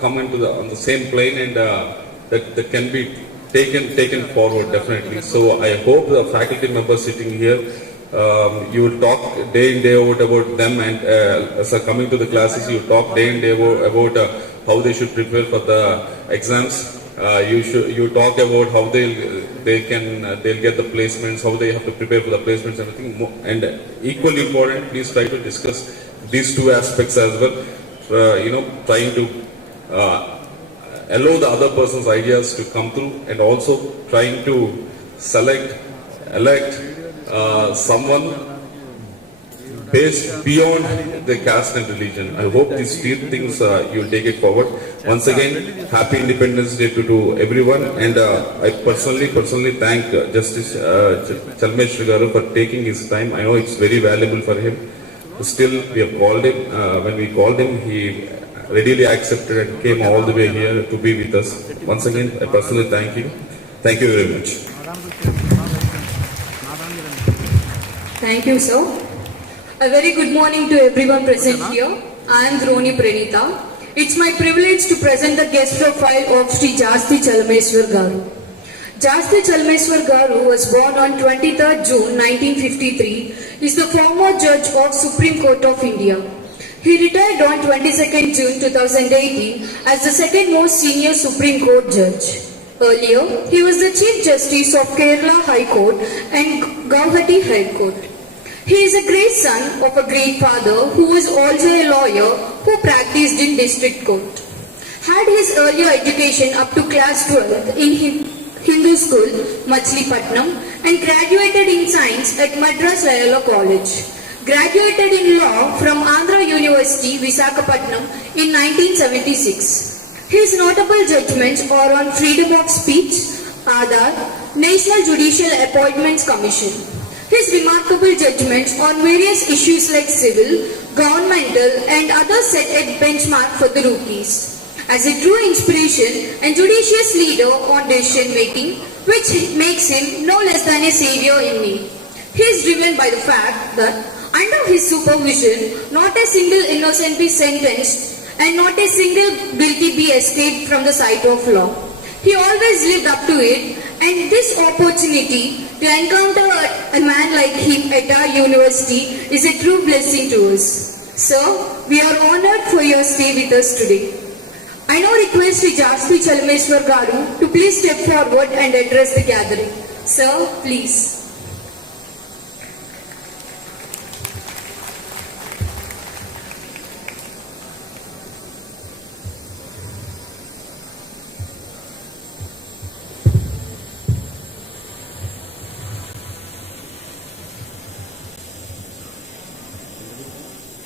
come on the same plane, and that can be taken forward definitely. So I hope the faculty members sitting here, you will talk day in day out about them, and as coming to the classes, you talk day in day about how they should prepare for the exams. You talk about how they'll get the placements, how they have to prepare for the placements, everything. And equally important, please try to discuss these two aspects as well. Trying to allow the other person's ideas to come through, and also trying to elect someone based beyond the caste and religion. I hope these three things you'll take it forward. Once again, happy Independence Day to everyone, and I personally thank Justice Chalmesh Garu for taking his time. I know it's very valuable for him. Still, we have called him. When we called him, he readily accepted and came all the way here to be with us. Once again, I personally thank him. Thank you very much. Thank you, sir. A very good morning to everyone present here. I am Droni Pranita. It's my privilege to present the guest profile of Sri Jasti Chalmeshwar Garu. Jasti Chalmeshwar Garu was born on 23rd June 1953. Is the former judge of Supreme Court of India. He retired on 22nd June 2018 as the second most senior Supreme Court judge. Earlier, he was the Chief Justice of Kerala High Court and Guwahati High Court. He is a great son of a great father who was also a lawyer who practiced in district court. Had his earlier education up to class 12th in Hindu school, Machilipatnam, and graduated in science at Madras Loyola College. Graduated in law from Andhra University, Visakhapatnam in 1976. His notable judgments are on freedom of speech, Aadhaar, National Judicial Appointments Commission. His remarkable judgments on various issues like civil, governmental, and others set a benchmark for the rookies. As a true inspiration and judicious leader on decision making, which makes him no less than a savior in need. He is driven by the fact that under his supervision, not a single innocent be sentenced and not a single guilty be escaped from the sight of law. He always lived up to it, and this opportunity to encounter a man like him at our university is a true blessing to us. Sir, we are honored for your stay with us today. I now request Sri Jasti Chalmeshwar Garu to please step forward and address the gathering. Sir, please.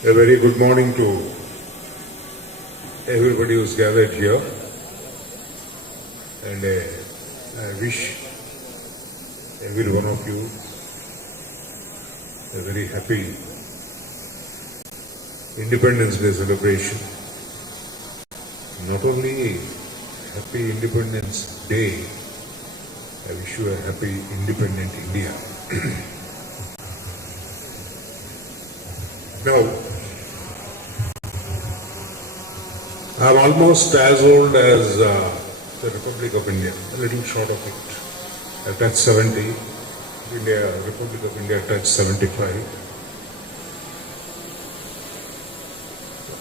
A very good morning to everybody who's gathered here, and I wish every one of you a very happy Independence Day celebration. Not only happy Independence Day, I wish you a happy independent India. Now, I'm almost as old as the Republic of India, a little short of it. I touched 70, Republic of India touched 75.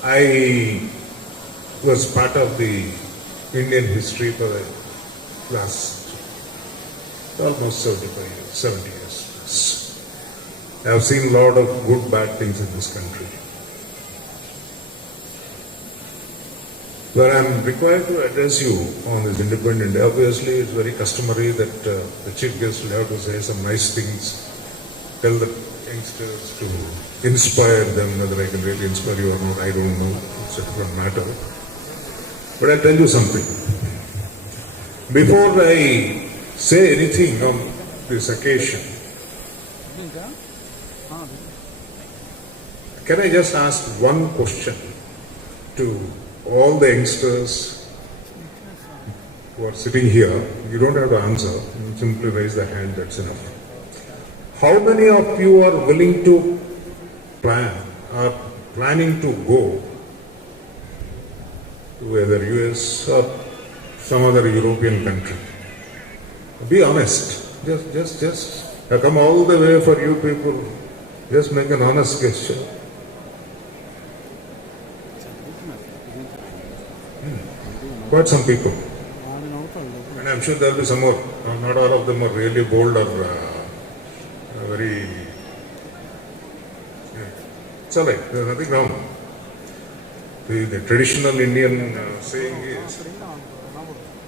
I was part of the Indian history for the last almost 75 years, 70 years. I have seen a lot of good, bad things in this country. where I'm required to address you on this Independent Day. Obviously, it's very customary that the chief guest will have to say some nice things, tell the youngsters to inspire them. Whether I can really inspire you or not, I don't know. It's a different matter. But I'll tell you something. Before I say anything on this occasion, can I just ask one question to all the youngsters who are sitting here? You don't have to answer, you simply raise the hand, that's enough. How many of you are willing to are planning to go to either US or some other European country? Be honest. Just I come all the way for you people. Just make an honest gesture. Quite some people. And I'm sure there will be some more. Not all of them are really bold or very... It's alright, there's nothing wrong. The traditional Indian saying is,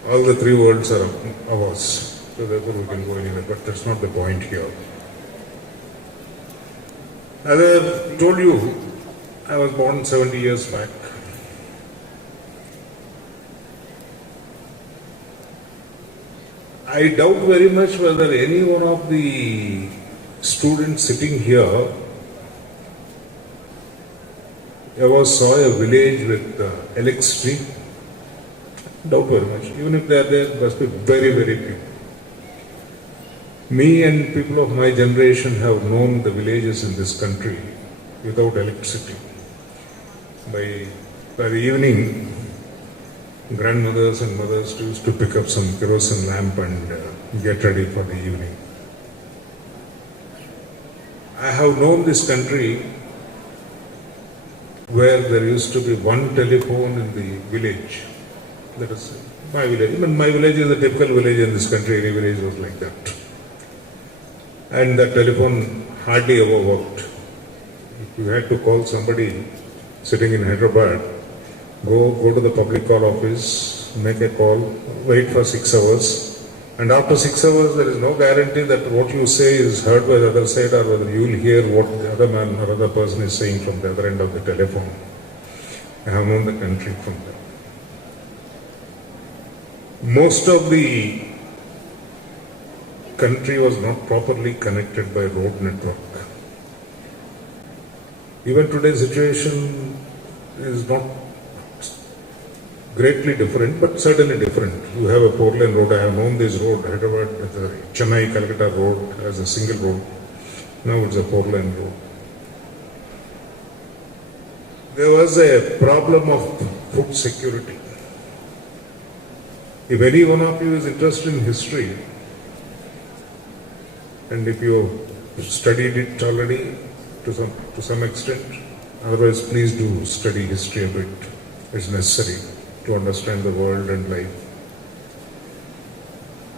all the three worlds are ours. So therefore we can go anywhere, but that's not the point here. As I told you, I was born 70 years back. I doubt very much whether any one of the students sitting here ever saw a village with electricity. Doubt very much. Even if they are there, must be very, very few. Me and people of my generation have known the villages in this country without electricity. By the evening, grandmothers and mothers used to pick up some kerosene lamp and get ready for the evening. I have known this country where there used to be one telephone in the village. That is my village. Even my village is a typical village in this country. Any village was like that. And that telephone hardly ever worked. If you had to call somebody sitting in Hyderabad, go to the public call office, make a call, wait for 6 hours, and after 6 hours there is no guarantee that what you say is heard by the other side or whether you will hear what the other man or other person is saying from the other end of the telephone. I have known the country from that. Most of the country was not properly connected by road network. Even today's situation is not greatly different, but certainly different. You have a 4-lane road. I have known this road, Hyderabad, the Chennai-Calcutta road as a single road. Now it's a 4-lane road. There was a problem of food security. If any one of you is interested in history, and if you have studied it already to some extent, otherwise please do study history a bit. It's necessary to understand the world and life.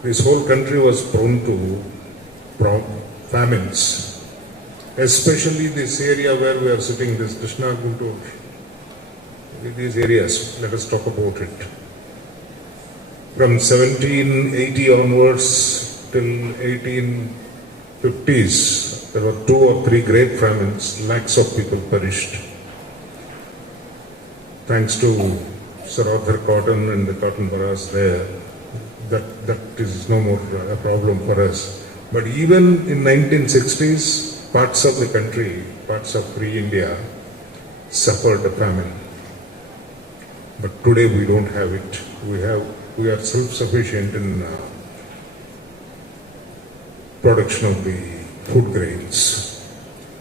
This whole country was prone to famines, especially this area where we are sitting, this Krishna Guntur, these areas. Let us talk about it. From 1780 onwards till 1850s, there were 2 or 3 great famines. Lakhs of people perished. Thanks to Sir Arthur Cotton and the cotton boroughs there, that is no more a problem for us. But even in 1960s, parts of the country, parts of free India, suffered a famine. But today we don't have it. We are self-sufficient in production of the food grains.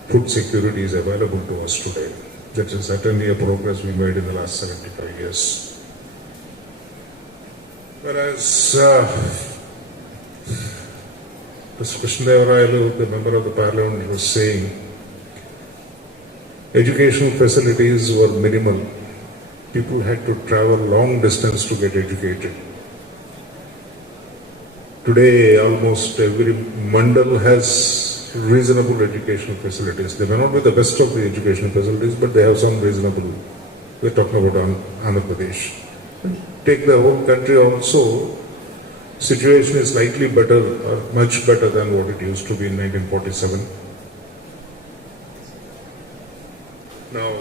Food security is available to us today. That is certainly a progress we made in the last 75 years. Whereas Krishnadevarayalu, the member of the parliament, was saying educational facilities were minimal. People had to travel long distance to get educated. Today, almost every mandal has reasonable educational facilities. They may not be the best of the educational facilities, but they have some reasonable. We're talking about Andhra Pradesh. Take the whole country also, situation is slightly better or much better than what it used to be in 1947. Now,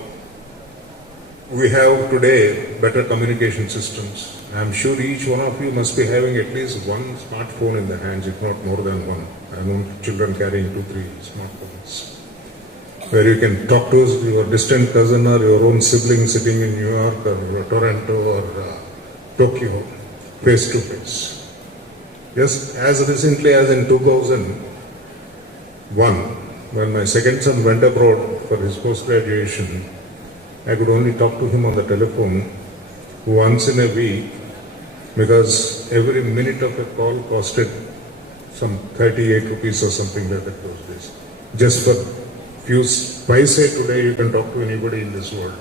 we have today better communication systems. I'm sure each one of you must be having at least one smartphone in the hands, if not more than one. I know children carrying 2-3 smartphones, where you can talk to your distant cousin or your own sibling sitting in New York or Toronto or Tokyo, face to face. Yes, as recently as in 2001, when my second son went abroad for his post-graduation, I could only talk to him on the telephone once in a week, because every minute of a call costed some 38 rupees or something like that those days. Just for few paise today you can talk to anybody in this world.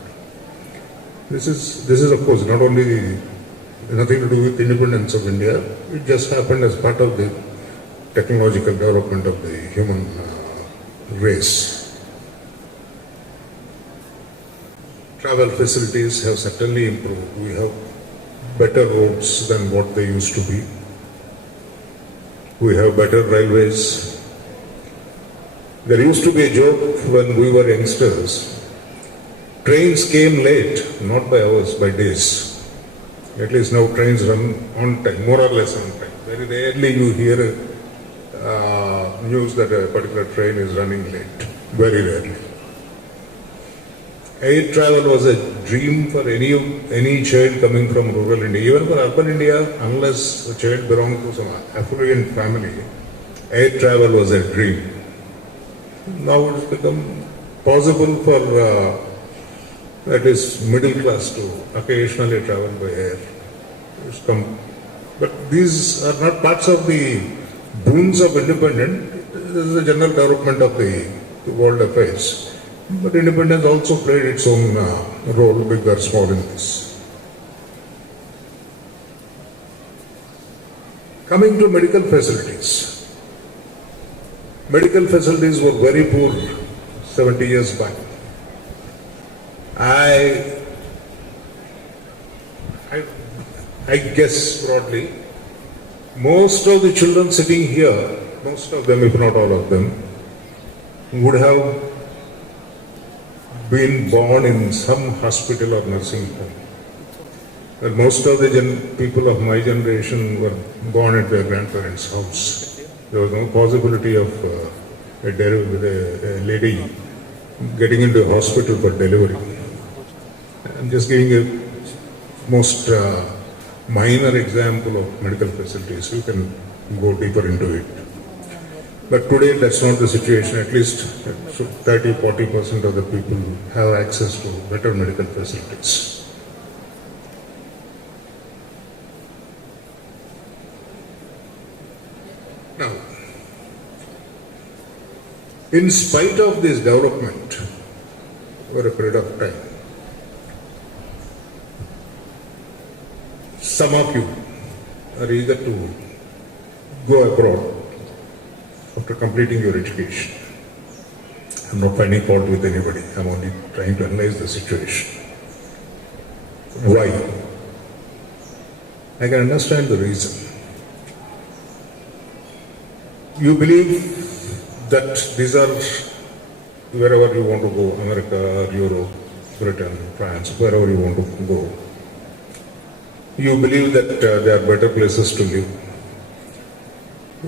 This is of course not only nothing to do with independence of India, it just happened as part of the technological development of the human race. Travel facilities have certainly improved. We have better roads than what they used to be. We have better railways. There used to be a joke when we were youngsters. Trains came late, not by hours, by days. At least now trains run on time, more or less on time. Very rarely you hear news that a particular train is running late. Very rarely. Air travel was a dream for any child coming from rural India. Even for urban India, unless a child belonged to some affluent family, air travel was a dream. Now it's become possible for at least middle class to occasionally travel by air. But these are not parts of the boons of independence. This is the general development of the world affairs. But independence also played its own role, big or small, in this. Coming to medical facilities. Medical facilities were very poor 70 years back. I guess broadly, most of the children sitting here, most of them, if not all of them, would have been born in some hospital or nursing home. And most of the people of my generation were born at their grandparents' house. There was no possibility of a lady getting into a hospital for delivery. I'm just giving a most minor example of medical facilities. You can go deeper into it. But today that's not the situation. At least 30-40% of the people have access to better medical facilities. Now, in spite of this development over a period of time, some of you are eager to go abroad after completing your education. I'm not finding fault with anybody. I'm only trying to analyze the situation. Why? I can understand the reason. You believe that these are wherever you want to go, America, Europe, Britain, France, wherever you want to go. You believe that there are better places to live.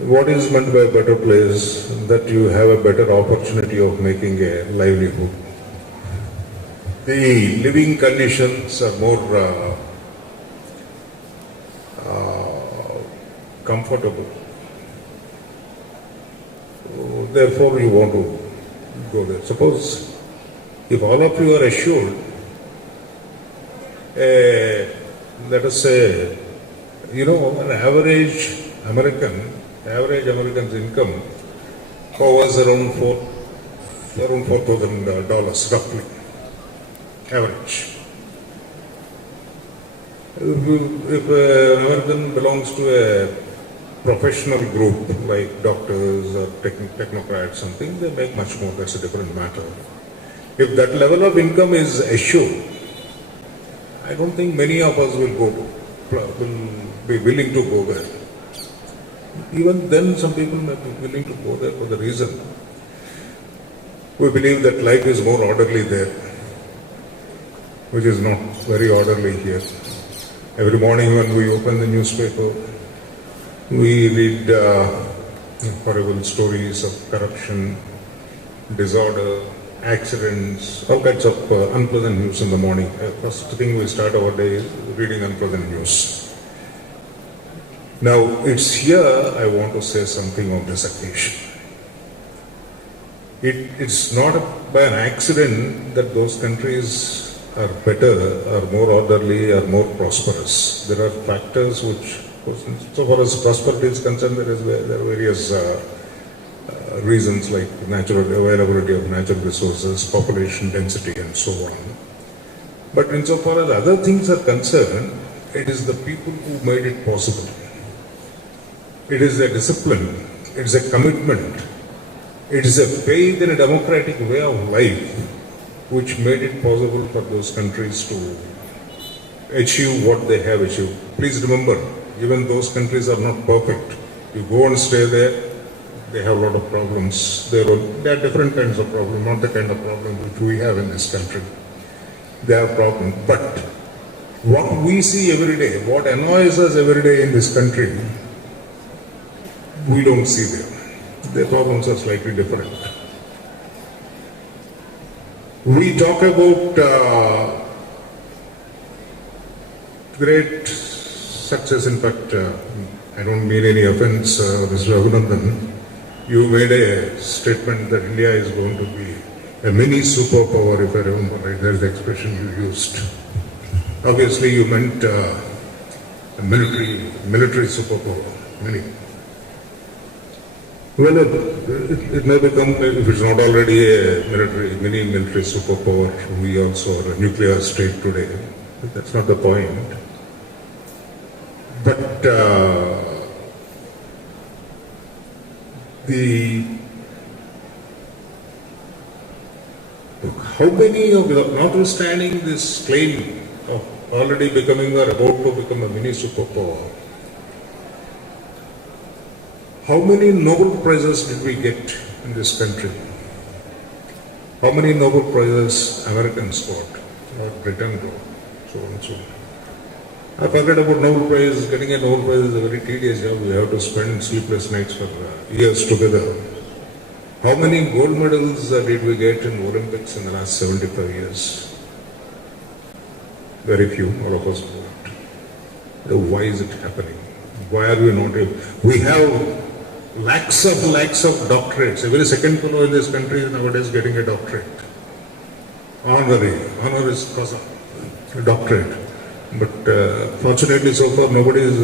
What is meant by a better place? That you have a better opportunity of making a livelihood. The living conditions are more comfortable. Therefore, you want to go there. Suppose if all of you are assured, let us say, an average American's income was around $4,000 roughly, average. If an American belongs to a professional group like doctors or technocrats, something, they make much more. That's a different matter. If that level of income is assured, I don't think many of us will be willing to go there. Even then, some people may be willing to go there for the reason we believe that life is more orderly there, which is not very orderly here. Every morning when we open the newspaper, we read horrible stories of corruption, disorder, accidents, all kinds of unpleasant news in the morning. First thing we start our day is reading unpleasant news. Now, it's here I want to say something on this occasion. It's not by an accident that those countries are better, are more orderly, are more prosperous. There are factors which, so far as prosperity is concerned, there are various reasons like natural availability of natural resources, population density, and so on. But insofar as other things are concerned, it is the people who made it possible. It is a discipline, it is a commitment, it is a faith in a democratic way of life which made it possible for those countries to achieve what they have achieved. Please remember, even those countries are not perfect. You go and stay there, they have a lot of problems. There are different kinds of problems, not the kind of problem which we have in this country. They have problems. But what we see every day, what annoys us every day in this country, we don't see them. Their problems are slightly different. We talk about great success. In fact, I don't mean any offense, Mr. Abhinandan. You made a statement that India is going to be a mini superpower, if I remember right. That's the expression you used. Obviously, you meant a military superpower, mini. Well, it may become, if it's not already a mini military superpower, we also are a nuclear state today. That's not the point. But how many of, notwithstanding this claim of already becoming or about to become a mini superpower, how many Nobel Prizes did we get in this country? How many Nobel Prizes Americans got, or Britain got, so on and so on. I forget about Nobel Prize. Getting a Nobel Prize is a very tedious job. We have to spend sleepless nights for years together. How many gold medals did we get in Olympics in the last 75 years? Very few, all of us got. Why is it happening? Why are we not able? We have lakhs of doctorates. Every second fellow in this country is nowadays getting a doctorate. Honoris causa, a doctorate. But fortunately, so far, nobody is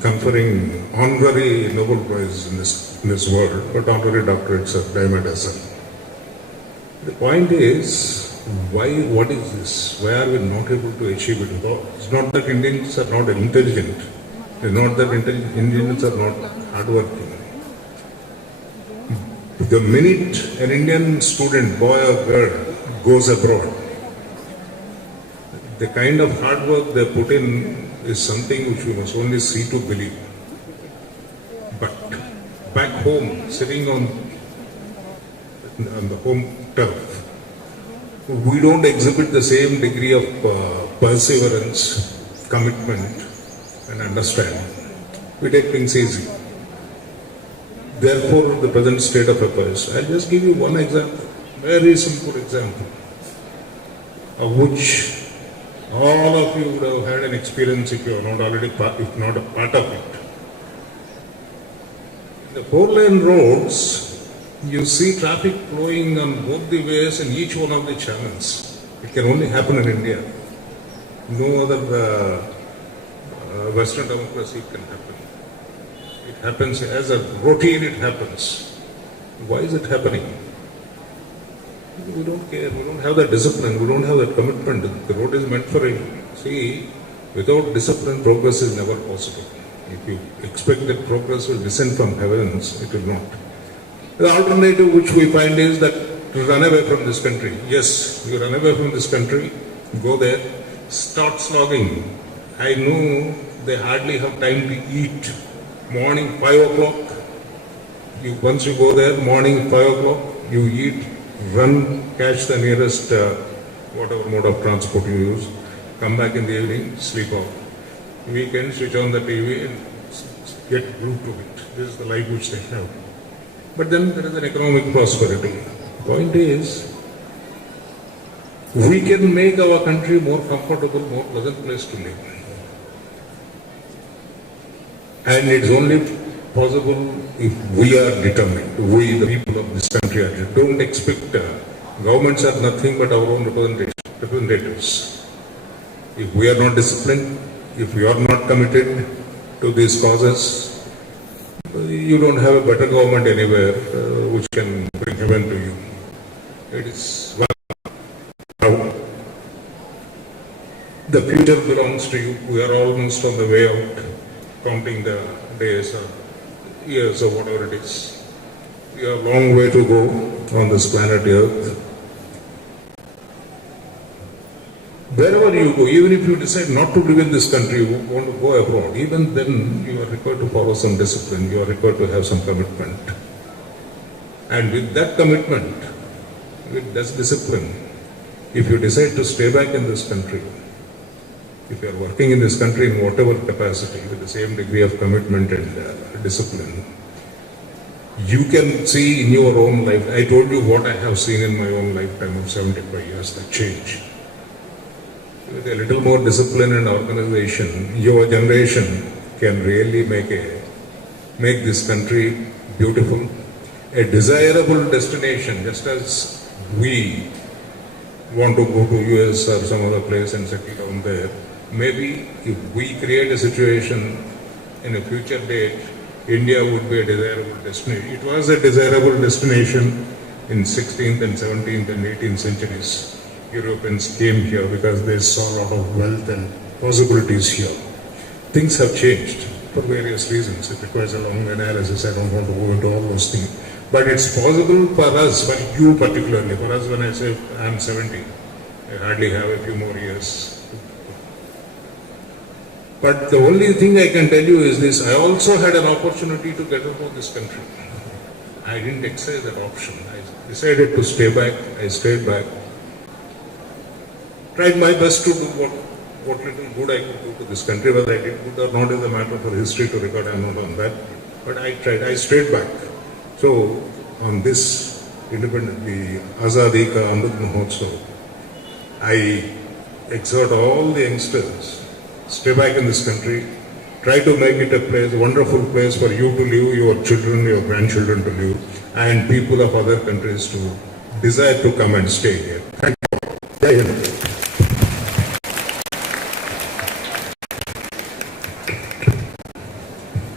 conferring honorary Nobel Prize in this world, but honorary doctorates are dime a dozen. The point is, why? What is this? Why are we not able to achieve it? It's not that Indians are not intelligent. It's not that Indians are not hardworking. The minute an Indian student, boy or girl, goes abroad, the kind of hard work they put in is something which we must only see to believe. But back home, sitting on the home turf, we don't exhibit the same degree of perseverance, commitment, and understanding. We take things easy. Therefore, the present state of affairs. I'll just give you one example, very simple example, of which all of you would have had an experience if you are not already if not a part of it. The 4-lane roads, you see traffic flowing on both the ways in each one of the channels. It can only happen in India. No other Western democracy can happen. It happens as a routine, it happens. Why is it happening? We don't care, we don't have that discipline, we don't have that commitment. The road is meant for it. See, without discipline, progress is never possible. If you expect that progress will descend from heavens, it will not. The alternative which we find is that to run away from this country. Yes, you run away from this country, Go there, start slogging. I know they hardly have time to eat. Morning 5 o'clock, once you go there, morning 5 o'clock, you eat, run, catch the nearest whatever mode of transport you use, come back in the evening, sleep off. Weekend, switch on the TV and get glued to it. This is the life which they have. But then there is an economic prosperity. Point is, we can make our country more comfortable, more pleasant place to live. And it's only possible if we are determined, we the people of this country are determined. Don't expect, governments are nothing but our own representatives. If we are not disciplined, if we are not committed to these causes, you don't have a better government anywhere which can bring heaven to you. It is well, the future belongs to you. We are almost on the way out, counting the days or years or whatever it is. We have a long way to go on this planet Earth. Wherever you go, even if you decide not to live in this country, you want to go abroad, even then you are required to follow some discipline, you are required to have some commitment. And with that commitment, with that discipline, if you decide to stay back in this country, if you are working in this country in whatever capacity, with the same degree of commitment and discipline, you can see in your own life, I told you what I have seen in my own lifetime of 75 years, the change. With a little more discipline and organization, your generation can really make this country beautiful, a desirable destination, just as we want to go to US or some other place and settle down there. Maybe if we create a situation in a future date, India would be a desirable destination. It was a desirable destination in 16th and 17th and 18th centuries. Europeans came here because they saw a lot of wealth and possibilities here. Things have changed for various reasons. It requires a long analysis. I don't want to go into all those things. But it's possible for us, for you particularly, for us when I say I'm 70, I hardly have a few more years. But the only thing I can tell you is this, I also had an opportunity to get out of this country. I didn't exercise that option. I decided to stay back. I stayed back. Tried my best to do what little good I could do to this country. Whether I did good or not is a matter for history to record. I'm not on that. But I tried. I stayed back. So on this independent, the Azadi Ka Amrit Mahotsav, I exhort all the youngsters, stay back in this country, try to make it a place, a wonderful place for you to live, your children, your grandchildren to live, and people of other countries to desire to come and stay here. Thank you. Jai Hind.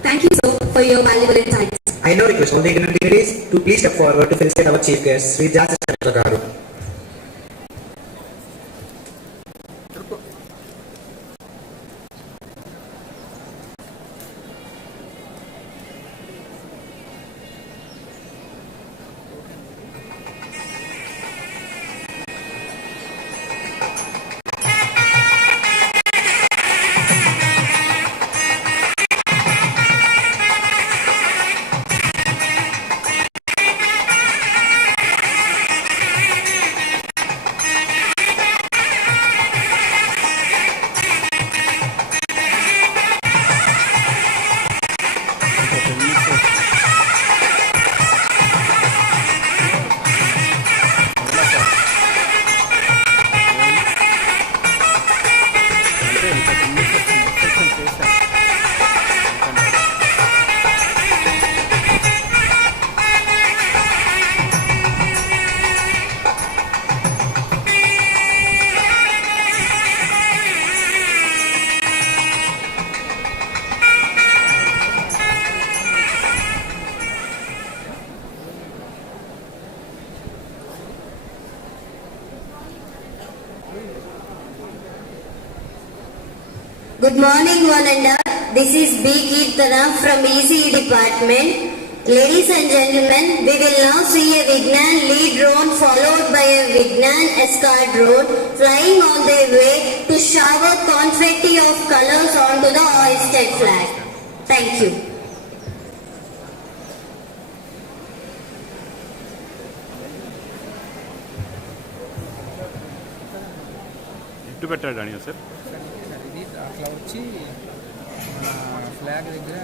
Thank you, sir, for your valuable insights. I now request all the dignitaries to please step forward to felicitate our chief guest, Sri Jasti Chalmeshwar Garu. Good morning, one and all. This is B. Kirtana from ECE department. Ladies and gentlemen, we will now see a Vignan lead drone followed by a Vignan escort drone flying on their way to shower confetti of colors onto the hoisted flag. Thank you. ఇటు పెట్టాడు అని sir ఇది అట్లా వచ్చి flag దగ్గర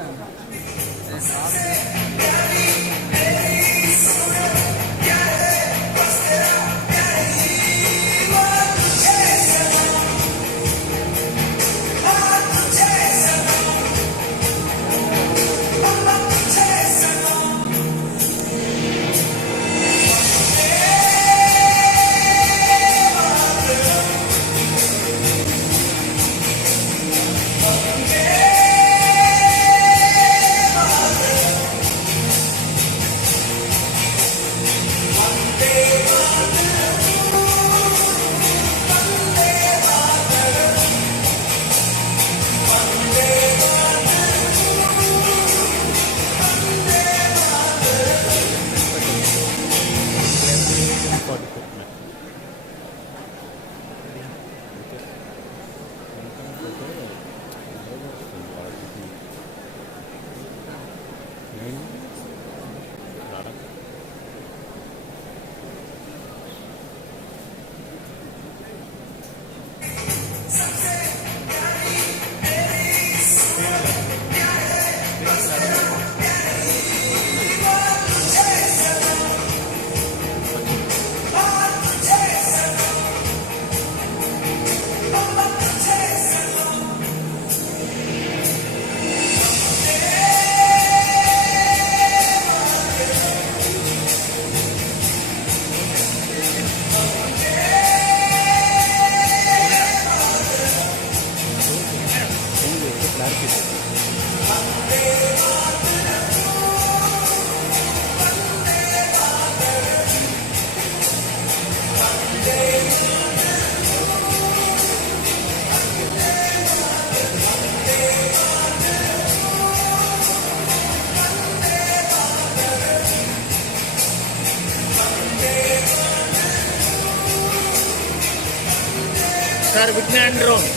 sir Vignan drone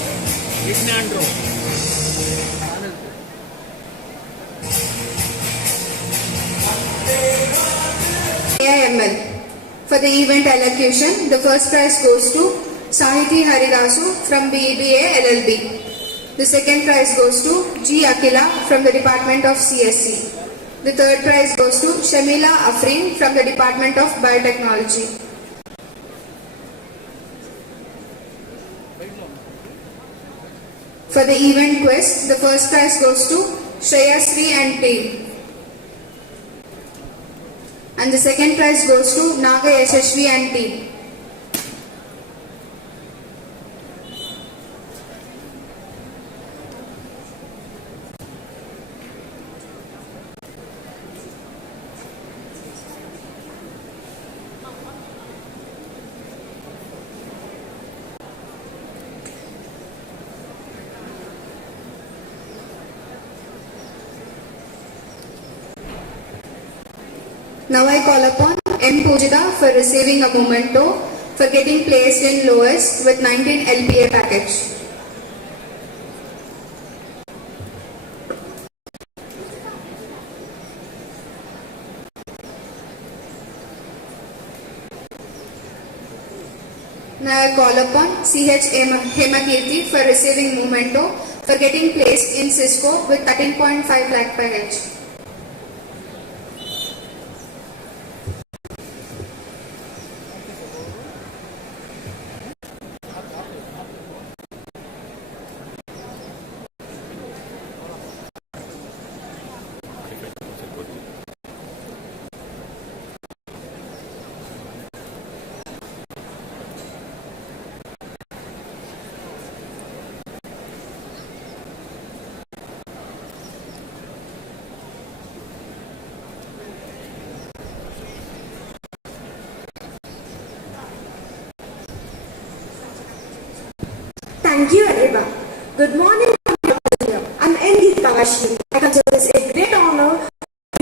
AIML. For the event allocation, the first prize goes to Sahiti Haridasu from BBA LLB. The second prize goes to G. Akila from the Department of CSC. The third prize goes to Shamila Afreen from the Department of Biotechnology. For the event quest, the first prize goes to Shreya Sri and team. And the second prize goes to Naga Yashashvi and team. Now I call upon M. Pujita for receiving a memento for getting placed in lowest with 19 LPA package. Now I call upon CH Hemakirti for receiving memento for getting placed in Cisco with 13.5 lakh package. Thank you, Ariba. Good morning, I'm N.D. Kavashni. I consider this a great honor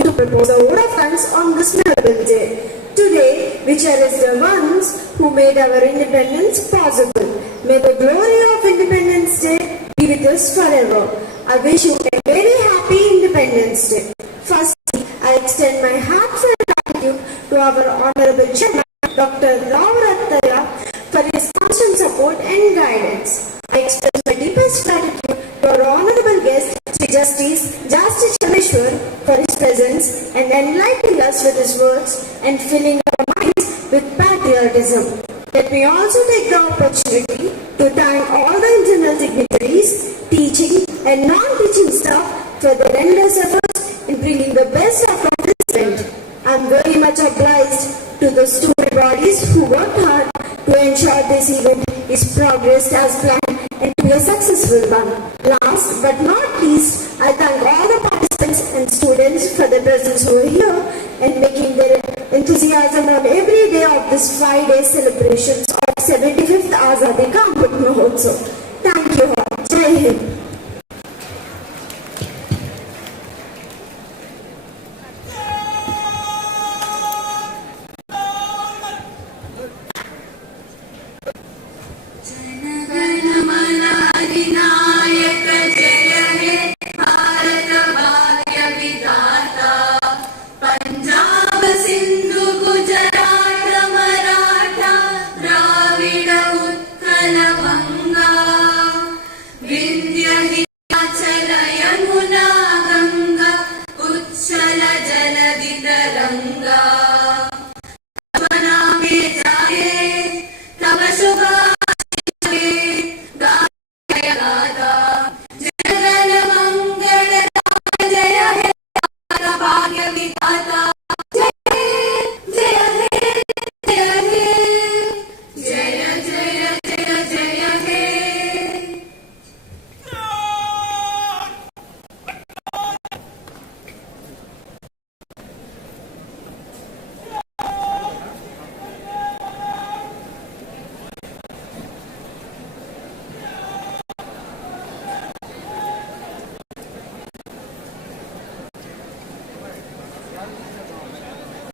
to propose a vote of thanks on this memorable day. today we cherish the ones who made our independence possible. May the glory of Independence Day be with us forever. I wish you a very happy Independence Day. Firstly, I extend my heartfelt gratitude to our Honorable Chairman, Dr. Rao Rattaya, for his constant support and guidance. I express my deepest gratitude to our Honorable guest, Sri Justice Jasti Chalmeshwar, for his presence and enlightening us with his words and filling our minds with patriotism. Let me also take the opportunity to thank all the internal dignitaries, teaching and non-teaching staff for their endless efforts in bringing the best out of this event. I am very much obliged to the student bodies who worked hard to ensure this event is progressed as planned and to be a successful one. Last but not least, I thank all the participants and students for their presence over here and making their enthusiasm on every day of this 5-day celebrations of 75th Azadi Ka Amrit Mahotsav. Thank you all. Jai Hind.